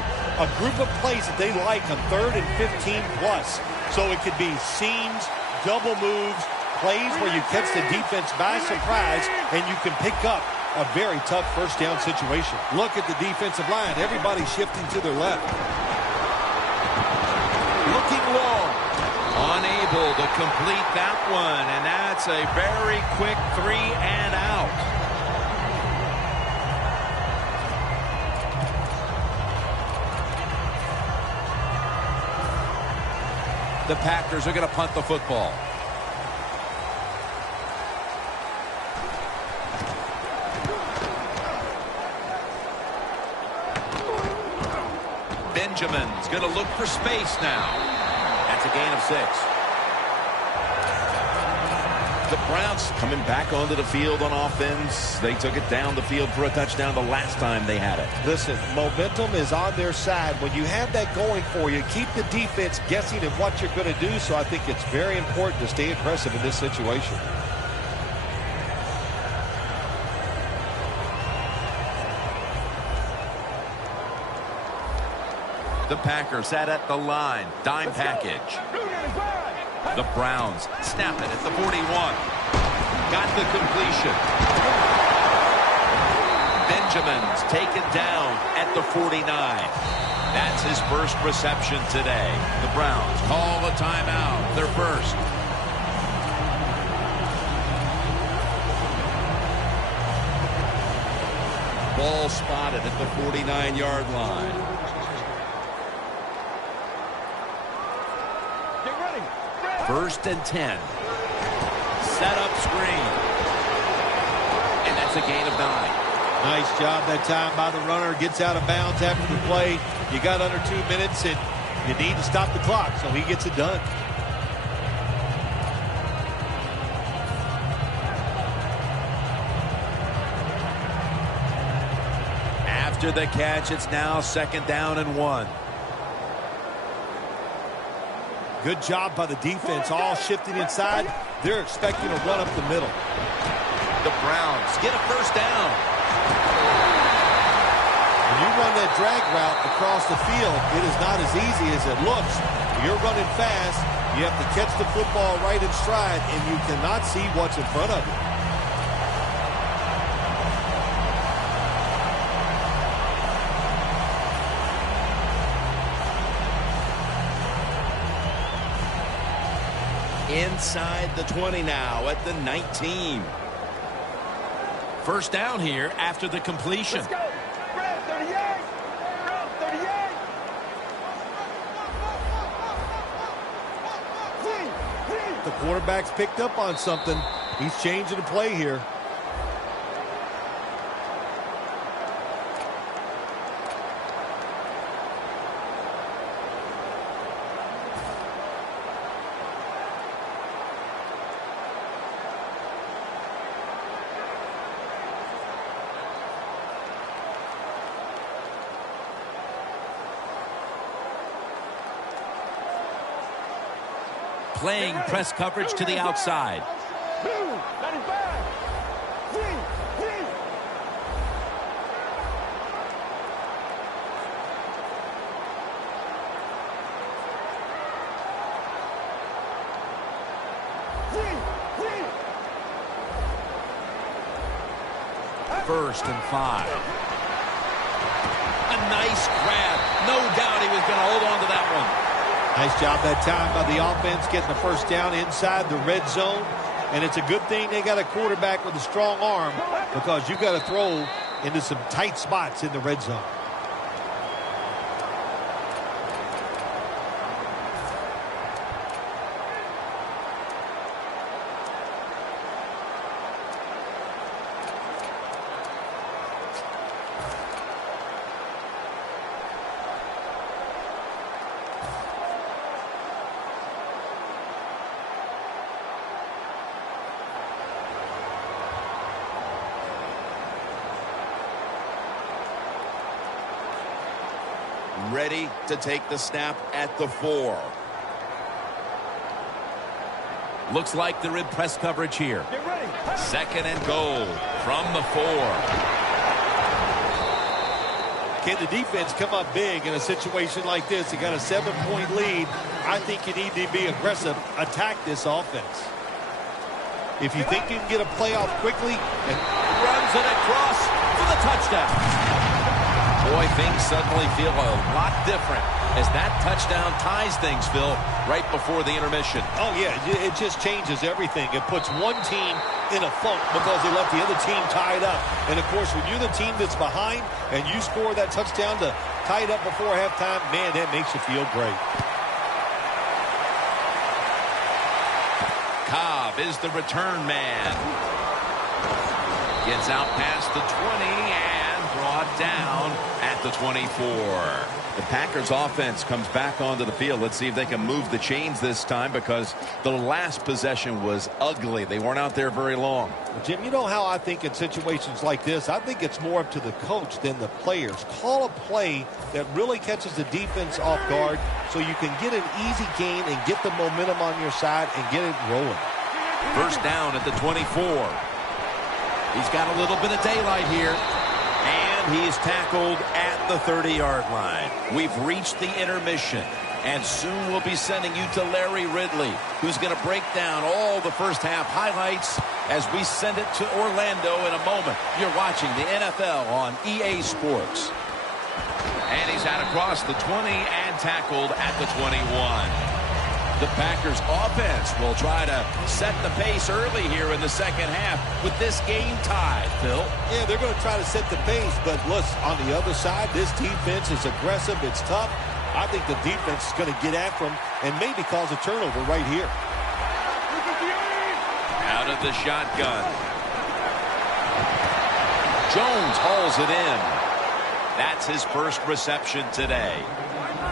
group of plays that they like on 3rd and 15 plus. So it could be seams, double moves, plays where you catch the defense by surprise and you can pick up a very tough first down situation. Look at the defensive line. Everybody's shifting to their left. Looking long. Unable to complete that one, and that's a very quick 3 and out. The Packers are going to punt the football. Benjamin's going to look for space now. That's a gain of 6. The Browns coming back onto the field on offense. They took it down the field for a touchdown the last time they had it. Listen, momentum is on their side. When you have that going for you, keep the defense guessing at what you're going to do. So I think it's very important to stay aggressive in this situation. The Packers sat at the line. Dime package. The Browns snap it at the 41. Got the completion. Benjamin's taken down at the 49. That's his first reception today. The Browns call a timeout. Their first. Ball spotted at the 49-yard line. First and 10. Set up screen. And that's a gain of 9. Nice job that time by the runner. Gets out of bounds after the play. You got under 2 minutes, and you need to stop the clock, so he gets it done. After the catch, it's now 2nd down and 1. Good job by the defense, all shifting inside. They're expecting a run up the middle. The Browns get a first down. When you run that drag route across the field, it is not as easy as it looks. You're running fast. You have to catch the football right in stride, and you cannot see what's in front of you. Inside the 20 now at the 19. First down here after the completion. Let's go. Red 38. Red 38. The quarterback's picked up on something. He's changing the play here. Playing press coverage to the outside. Blue 95. Green. First and 5. A nice grab. No doubt he was going to hold on to that one. Nice job that time by the offense getting the first down inside the red zone. And it's a good thing they got a quarterback with a strong arm, because you got to throw into some tight spots in the red zone. Ready to take the snap at the 4. Looks like they're in press coverage here. Get ready. 2nd and goal from the 4. Can the defense come up big in a situation like this? You got a 7-point lead. I think you need to be aggressive, attack this offense. If you think you can get a playoff quickly, and Runs it across for the touchdown. Boy, things suddenly feel a lot different as that touchdown ties things, Phil, right before the intermission. oh yeah, it just changes everything. It puts one team in a funk because they let the other team tie it up. And of course, when you're the team that's behind and you score that touchdown to tie it up before halftime, man, that makes you feel great. Cobb is the return man. Gets out past the 20 and brought down at the 24. The Packers offense comes back onto the field. Let's see if they can move the chains this time, because the last possession was ugly. They weren't out there very long. Jim, you know how I think in situations like this, I think it's more up to the coach than the players. Call a play that really catches the defense off guard so you can get an easy gain and get the momentum on your side and get it rolling. First down at the 24. He's got a little bit of daylight here. And he's tackled at the 30-yard line. We've reached the intermission. And soon we'll be sending you to Larry Ridley, who's going to break down all the first half highlights as we send it to Orlando in a moment. You're watching the NFL on EA Sports. And he's out across the 20 and tackled at the 21. The Packers offense will try to set the pace early here in the second half with this game tied, Phil. Yeah, they're going to try to set the pace, but look, on the other side, this defense is aggressive. It's tough. I think the defense is going to get after them and maybe cause a turnover right here. Out of the shotgun. Jones hauls it in. That's his first reception today.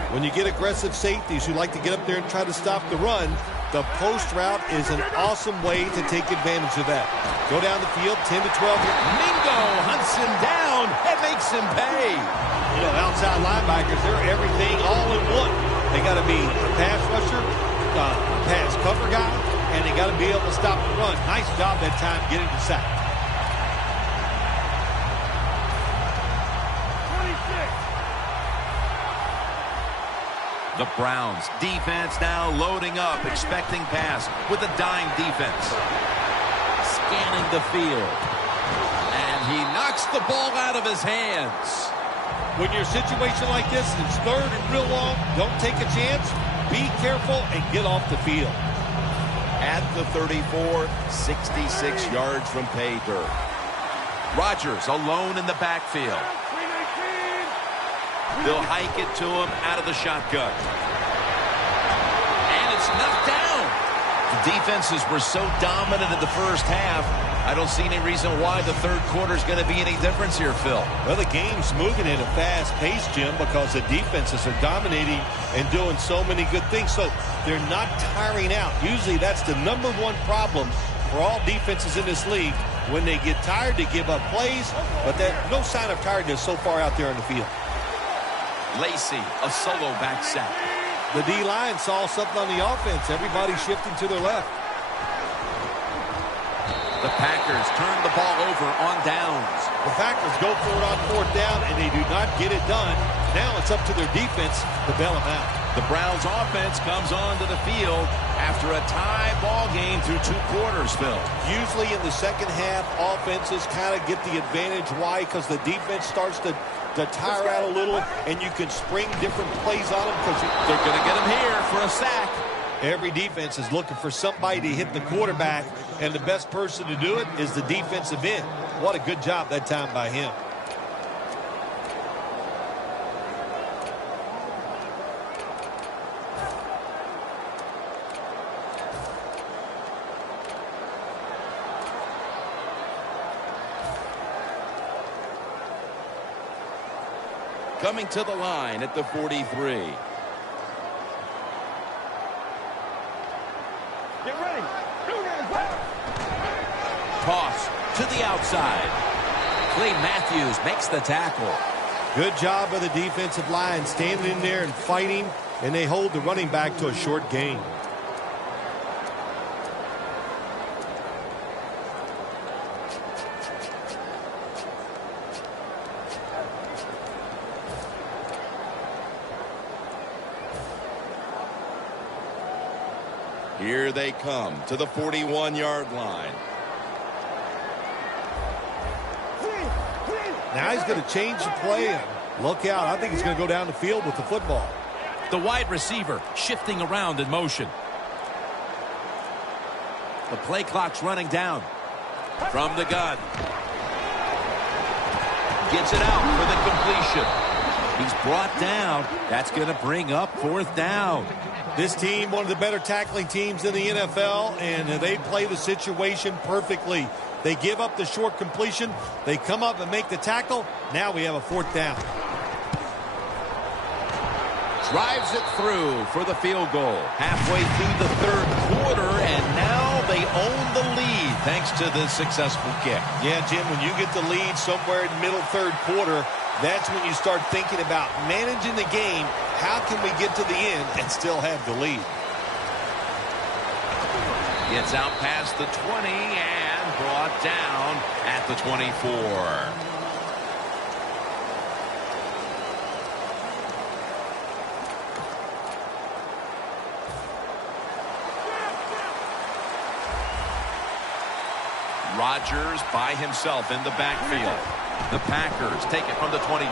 When you get aggressive safeties who like to get up there and try to stop the run, the post route is an awesome way to take advantage of that. Go down the field, 10 to 12. Mingo hunts him down and makes him pay. You know, outside linebackers, they're everything all in one. They got to be a pass rusher, a pass cover guy, and they got to be able to stop the run. Nice job that time getting the sack. 26. The Browns defense now loading up, expecting pass with a dime defense. Scanning the field. And he knocks the ball out of his hands. When you're in a situation like this, it's third and real long, don't take a chance. Be careful and get off the field. At the 34, 66 yards from pay dirt. Rodgers alone in the backfield. They'll hike it to him out of the shotgun. And it's knocked down. The defenses were so dominant in the first half. I don't see any reason why the third quarter is going to be any difference here, Phil. Well, the game's moving at a fast pace, Jim, because the defenses are dominating and doing so many good things. So they're not tiring out. Usually that's the #1 problem for all defenses in this league. When they get tired, they give up plays, but no sign of tiredness so far out there on the field. Lacy, a solo back sack. The D-line saw something on the offense. Everybody shifting to their left. The Packers turn the ball over on downs. The Packers go for it on fourth down, and they do not get it done. Now it's up to their defense to bail them out. The Browns offense comes onto the field after a tie ball game through 2 quarters, Phil. Usually in the second half, offenses kind of get the advantage. Why? Because the defense starts to tire out a little, and you can spring different plays on them. Because they're going to get him here for a sack. Every defense is looking for somebody to hit the quarterback, and the best person to do it is the defensive end. What a good job that time by him. Coming to the line at the 43. Get ready. Toss to the outside. Clay Matthews makes the tackle. Good job of the defensive line standing in there and fighting, and they hold the running back to a short gain. Here they come to the 41-yard line. Now he's going to change the play and look out. I think he's going to go down the field with the football. The wide receiver shifting around in motion. The play clock's running down. From the gun. Gets it out for the completion. He's brought down. That's going to bring up 4th down. This team, one of the better tackling teams in the NFL, and they play the situation perfectly. They give up the short completion. They come up and make the tackle. Now we have a 4th down. Drives it through for the field goal. Halfway through the 3rd quarter, and now they own the lead thanks to the successful kick. Yeah, Jim, when you get the lead somewhere in middle 3rd quarter, that's when you start thinking about managing the game. How can we get to the end and still have the lead? Gets out past the 20 and brought down at the 24. Rodgers by himself in the backfield. The Packers take it from the 23.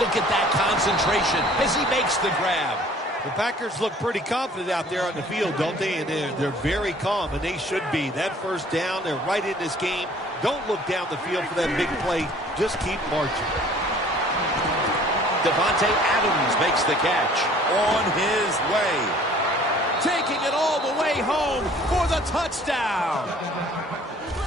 Look at that concentration as he makes the grab. The Packers look pretty confident out there on the field, don't they? And they're very calm, and they should be. That 1st down, they're right in this game. Don't look down the field for that big play. Just keep marching. Devontae Adams makes the catch on his way. Taking it all the way home for the touchdown.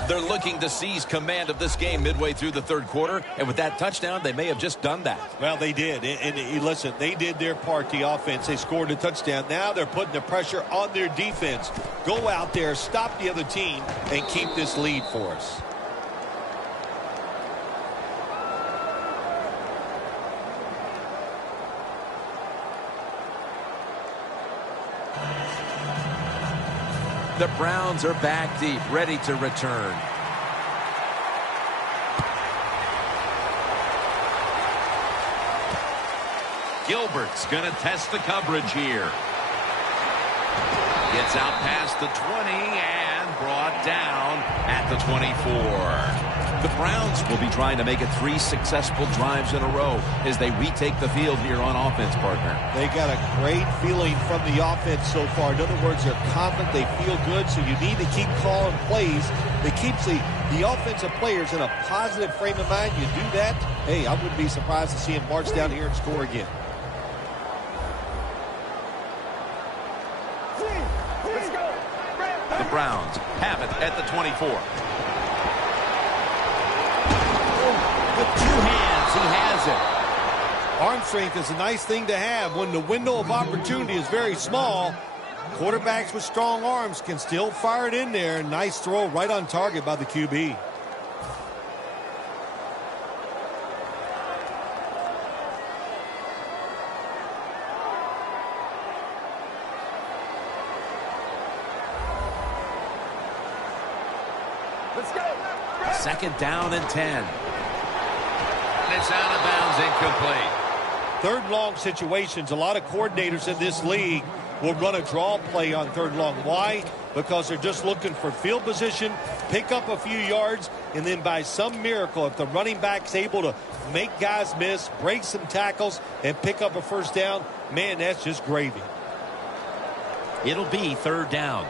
They're looking to seize command of this game midway through the 3rd quarter, and with that touchdown, they may have just done that. Well, they did. And listen, they did their part, the offense. They scored a touchdown. Now they're putting the pressure on their defense. Go out there, stop the other team, and keep this lead for us. The Browns are back deep, ready to return. Gilbert's going to test the coverage here. Gets out past the 20 and brought down at the 24. The Browns will be trying to make it 3 successful drives in a row as they retake the field here on offense, partner. They got a great feeling from the offense so far. In other words, they're confident, they feel good, so you need to keep calling plays that keeps the offensive players in a positive frame of mind. You do that, hey, I wouldn't be surprised to see him march down here and score again. The Browns have it at the 24. With 2 hands, he has it. Arm strength is a nice thing to have when the window of opportunity is very small. Quarterbacks with strong arms can still fire it in there. Nice throw right on target by the QB. Let's go. 2nd down and 10. It's out of bounds, incomplete. 3rd long situations, a lot of coordinators in this league will run a draw play on 3rd long. Why? Because they're just looking for field position, pick up a few yards, and then by some miracle, if the running back's able to make guys miss, break some tackles, and pick up a 1st down, man, that's just gravy. It'll be 3rd down.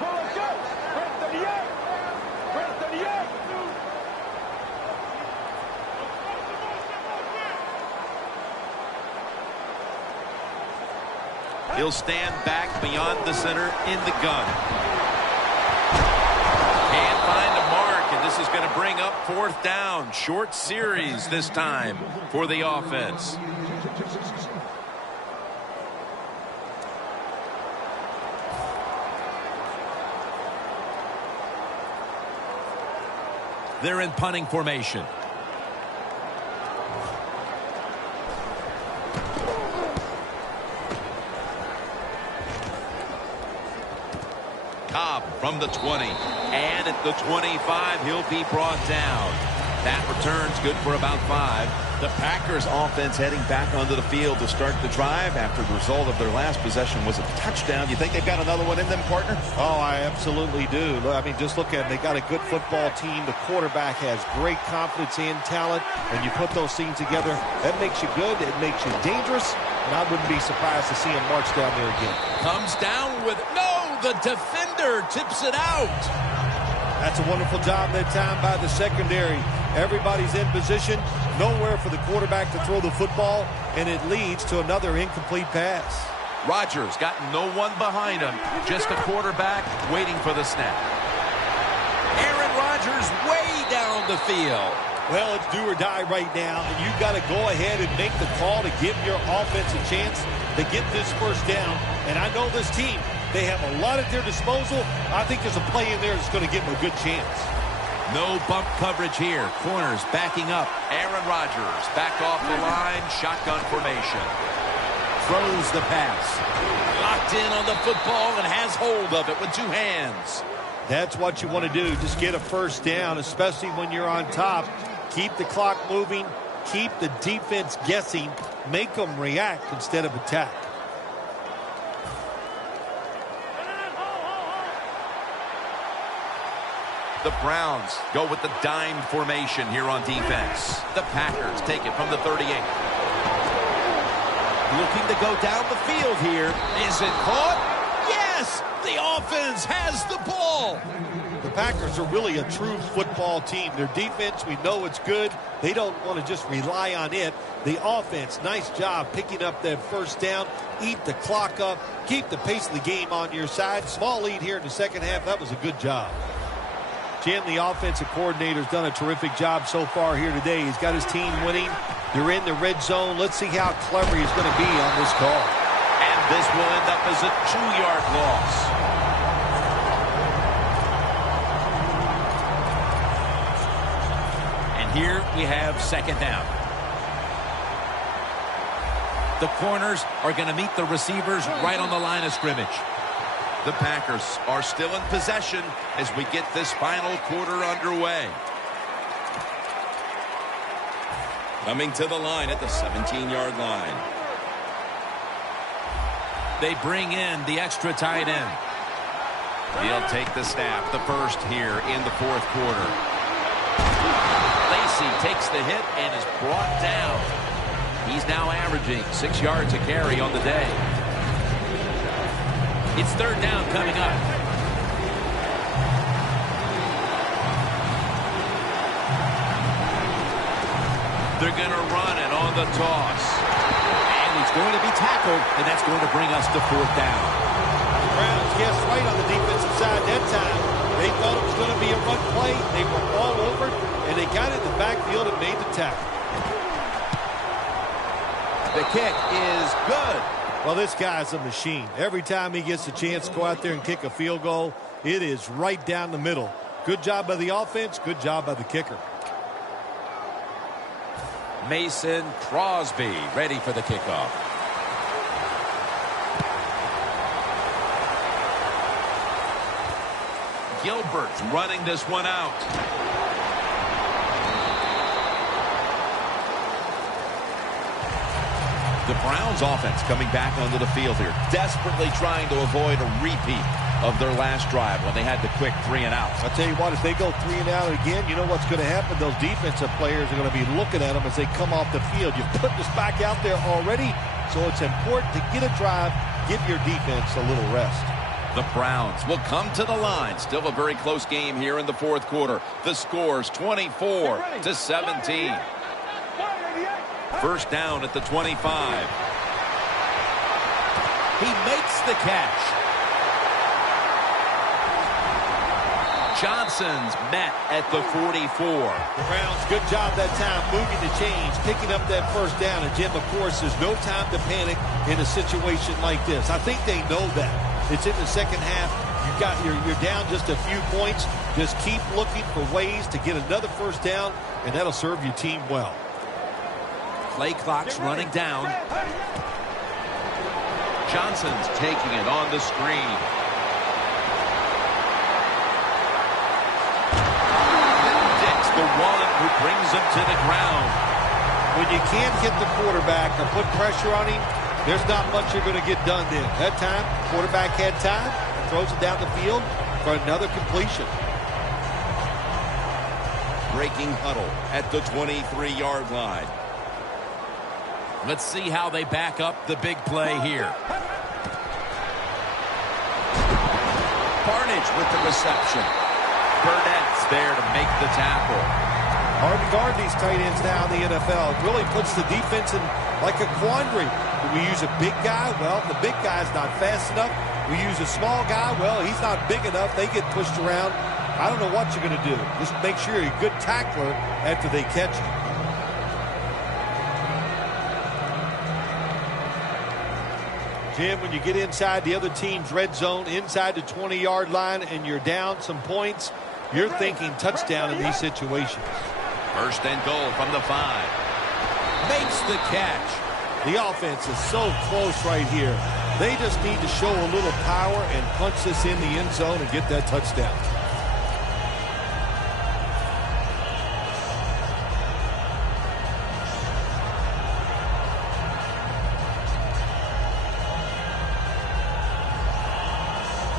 Let's go. Red 38. Red 38. He'll stand back beyond the center in the gun. Can't find a mark, and this is going to bring up 4th down. Short series this time for the offense. They're in punting formation. Cobb from the 20. And at the 25, he'll be brought down. That return's good for about 5. The Packers offense heading back onto the field to start the drive after the result of their last possession was a touchdown. You think they've got another one in them, partner? Oh, I absolutely do. I mean, just look at it. They got a good football team. The quarterback has great confidence and talent. And you put those things together, that makes you good. It makes you dangerous. And I wouldn't be surprised to see him march down there again. Comes down with, no, the defender tips it out. That's a wonderful job that time by the secondary. Everybody's in position. Nowhere for the quarterback to throw the football, and it leads to another incomplete pass. Rodgers got no one behind him, just a quarterback waiting for the snap. Aaron Rodgers way down the field. Well, it's do or die right now, and you've got to go ahead and make the call to give your offense a chance to get this first down. And I know this team, they have a lot at their disposal. I think there's a play in there that's going to give them a good chance. No bump coverage here. Corners backing up. Aaron Rodgers back off the line. Shotgun formation. Throws the pass. Locked in on the football and has hold of it with two hands. That's what you want to do. Just get a first down, especially when you're on top. Keep the clock moving. Keep the defense guessing. Make them react instead of attack. The Browns go with the dime formation here on defense. The Packers take it from the 38. Looking to go down the field here. Is it caught? Yes! The offense has the ball. The Packers are really a true football team. Their defense, we know it's good. They don't want to just rely on it. The offense, nice job picking up that first down. Eat the clock up. Keep the pace of the game on your side. Small lead here in the second half. That was a good job. Jim, the offensive coordinator, has done a terrific job so far here today. He's got his team winning. They're in the red zone. Let's see how clever he's going to be on this call. And this will end up as a 2-yard loss. And here we have second down. The corners are going to meet the receivers right on the line of scrimmage. The Packers are still in possession as we get this final quarter underway. Coming to the line at the 17-yard line. They bring in the extra tight end. He'll take the snap, the first here in the fourth quarter. Lacy takes the hit and is brought down. He's now averaging 6 yards a carry on the day. It's third down coming up. They're going to run it on the toss. And he's going to be tackled, and that's going to bring us to fourth down. The Browns guessed right on the defensive side that time. They thought it was going to be a run play. They were all over it, and they got it in the backfield and made the tackle. The kick is good. Well, this guy's a machine. Every time he gets a chance to go out there and kick a field goal, it is right down the middle. Good job by the offense. Good job by the kicker. Mason Crosby ready for the kickoff. Gilbert's running this one out. The Browns offense coming back onto the field here, desperately trying to avoid a repeat of their last drive when they had the quick 3 and out. I'll tell you what, if they go 3 and out again, you know what's going to happen? Those defensive players are going to be looking at them as they come off the field. You've put this back out there already, so it's important to get a drive, give your defense a little rest. The Browns will come to the line. Still a very close game here in the fourth quarter. The score's 24-17. First down at the 25. He makes the catch. Johnson's met at the 44. The Browns, good job that time moving the chains, picking up that first down. And, Jim, of course, there's no time to panic in a situation like this. I think they know that. It's in the second half. You're down just a few points. Just keep looking for ways to get another first down, and that'll serve your team well. Play clock's running down. Johnson's taking it on the screen. Dick's the one who brings him to the ground. when you can't hit the quarterback or put pressure on him, there's not much you're going to get done then. That time, quarterback had time, throws it down the field for another completion. Breaking huddle at the 23-yard line. Let's see how they back up the big play here. Barnage with the reception. Burnett's there to make the tackle. Hard to guard these tight ends now in the NFL. It really puts the defense in like a quandary. Do we use a big guy? Well, the big guy's not fast enough. We use a small guy. Well, he's not big enough. They get pushed around. I don't know what you're going to do. Just make sure you're a good tackler after they catch you. Jim, when you get inside the other team's red zone, inside the 20-yard line, and you're down some points, you're thinking touchdown in these situations. First and goal from the 5. Makes the catch. The offense is so close right here. They just need to show a little power and punch this in the end zone and get that touchdown.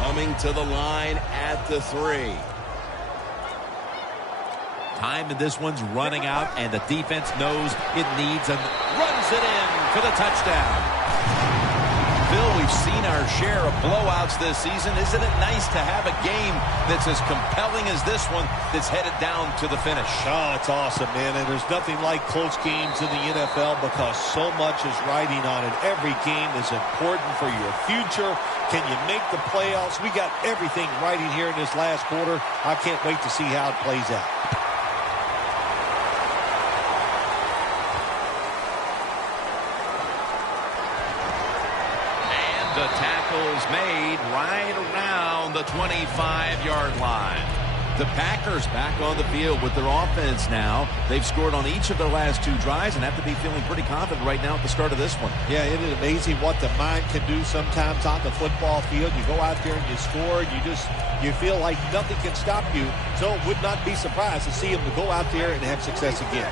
Coming to the line at the 3. Time in this one's running out, and the defense knows it needs and runs it in for the touchdown. Bill, we've seen our share of blowouts this season. Isn't it nice to have a game that's as compelling as this one that's headed down to the finish? Oh, it's awesome, man. And there's nothing like close games in the NFL because so much is riding on it. Every game is important for your future. Can you make the playoffs? We got everything riding here in this last quarter. I can't wait to see how it plays out. The tackle's made right around the 25-yard line. The Packers back on the field with their offense now. They've scored on each of their last 2 drives and have to be feeling pretty confident right now at the start of this one. Yeah, it is amazing what the mind can do sometimes on the football field. You go out there and you score, and you feel like nothing can stop you. So would not be surprised to see them to go out there and have success again.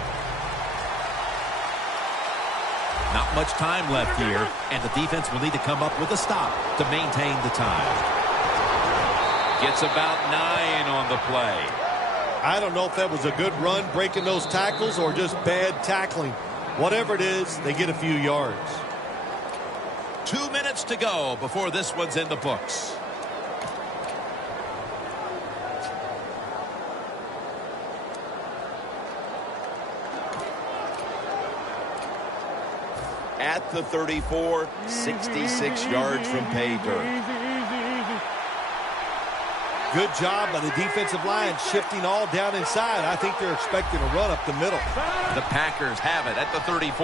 Not much time left here, and the defense will need to come up with a stop to maintain the time. Gets about 9 on the play. I don't know if that was a good run breaking those tackles or just bad tackling. Whatever it is, they get a few yards. 2 minutes to go before this one's in the books. At the 34, 66 yards from pay dirt. Good job by the defensive line shifting all down inside. I think they're expecting a run up the middle. The Packers have it at the 34.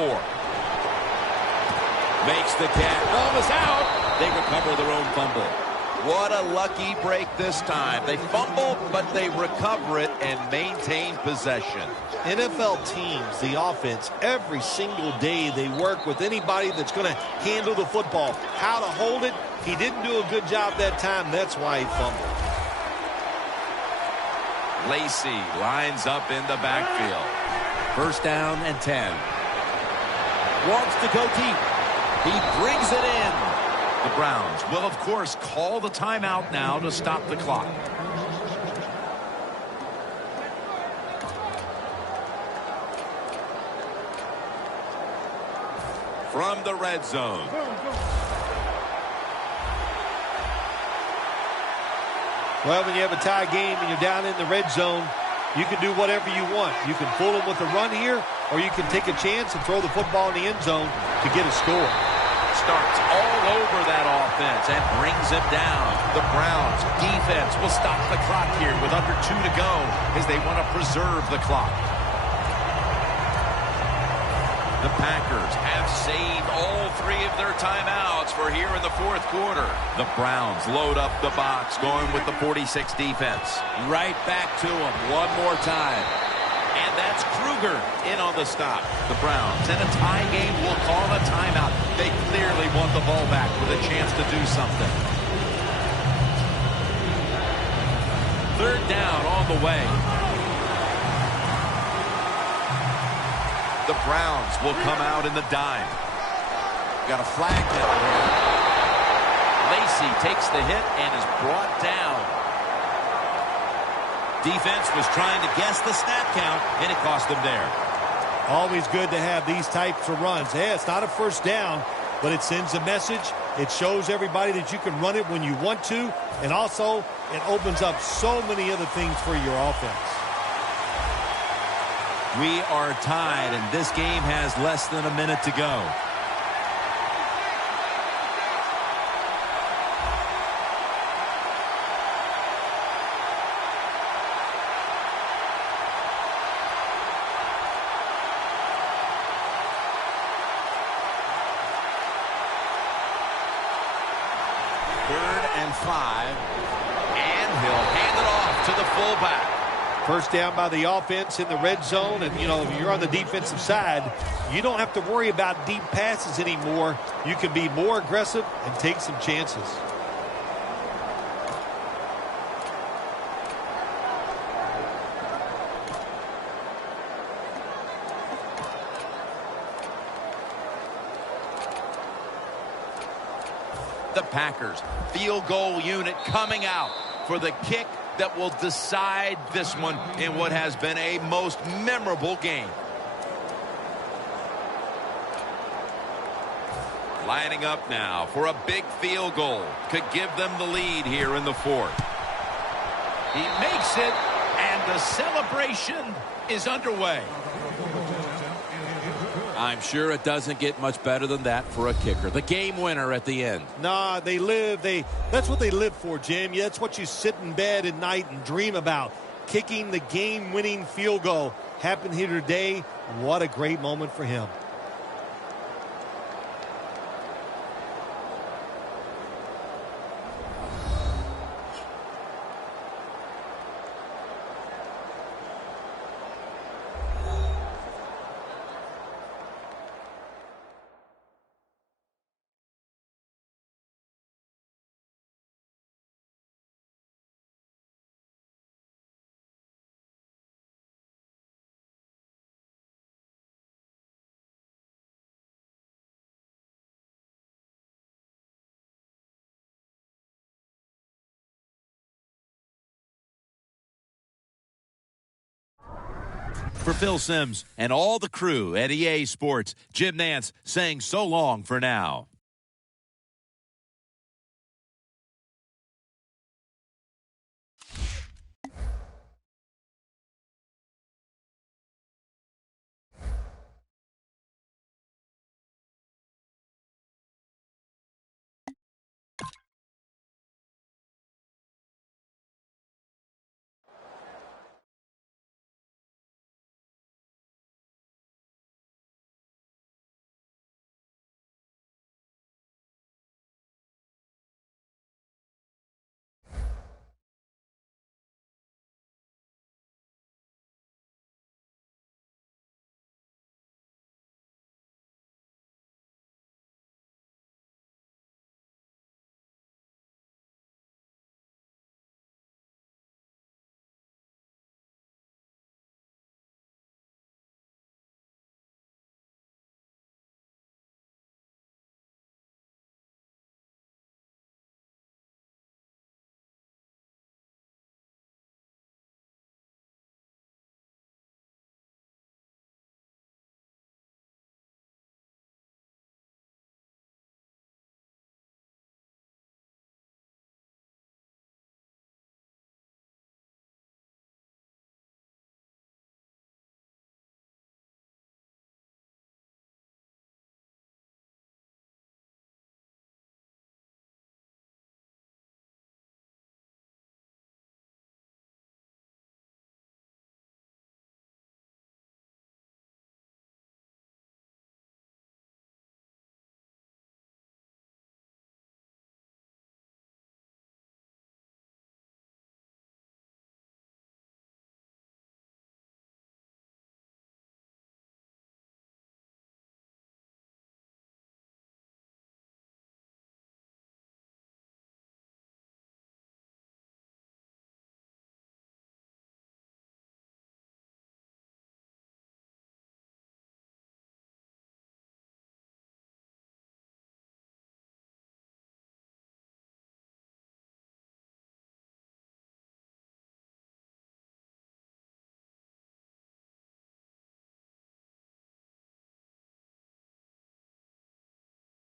Makes the catch. Almost out. They recover their own fumble. What a lucky break this time. They fumble, but they recover it and maintain possession. NFL teams, the offense, every single day they work with anybody that's going to handle the football. How to hold it, he didn't do a good job that time. That's why he fumbled. Lacey lines up in the backfield. First down and 10. Wants to go deep. He brings it in. The Browns will, of course, call the timeout now to stop the clock. From the red zone. Well, when you have a tie game and you're down in the red zone, you can do whatever you want. You can fool them with a run here, or you can take a chance and throw the football in the end zone to get a score. Starts all over that offense and brings him down. The Browns defense will stop the clock here with under 2 to go as they want to preserve the clock. The Packers have saved all 3 of their timeouts for here in the fourth quarter. The Browns load up the box, going with the 46 defense. Right back to him one more time. And that's Kruger in on the stop. The Browns in a tie game will call a timeout. They clearly want the ball back with a chance to do something. Third down on the way. The Browns will come out in the dime. Got a flag down here. Lacey takes the hit and is brought down. Defense was trying to guess the snap count, and it cost them there. Always good to have these types of runs. Yeah, it's not a first down, but it sends a message. It shows everybody that you can run it when you want to, and also it opens up so many other things for your offense. We are tied, and this game has less than a minute to go. Third and 5. And he'll hand it off to the fullback. First down by the offense in the red zone, and, you know, if you're on the defensive side, you don't have to worry about deep passes anymore. You can be more aggressive and take some chances. The Packers field goal unit coming out for the kick that will decide this one in what has been a most memorable game. Lining up now for a big field goal. Could give them the lead here in the fourth. He makes it, and the celebration is underway. I'm sure it doesn't get much better than that for a kicker. The game winner at the end. Nah, that's what they live for, Jim. Yeah, that's what you sit in bed at night and dream about. Kicking the game-winning field goal. Happened here today. What a great moment for him. For Phil Simms and all the crew at EA Sports, Jim Nantz saying so long for now.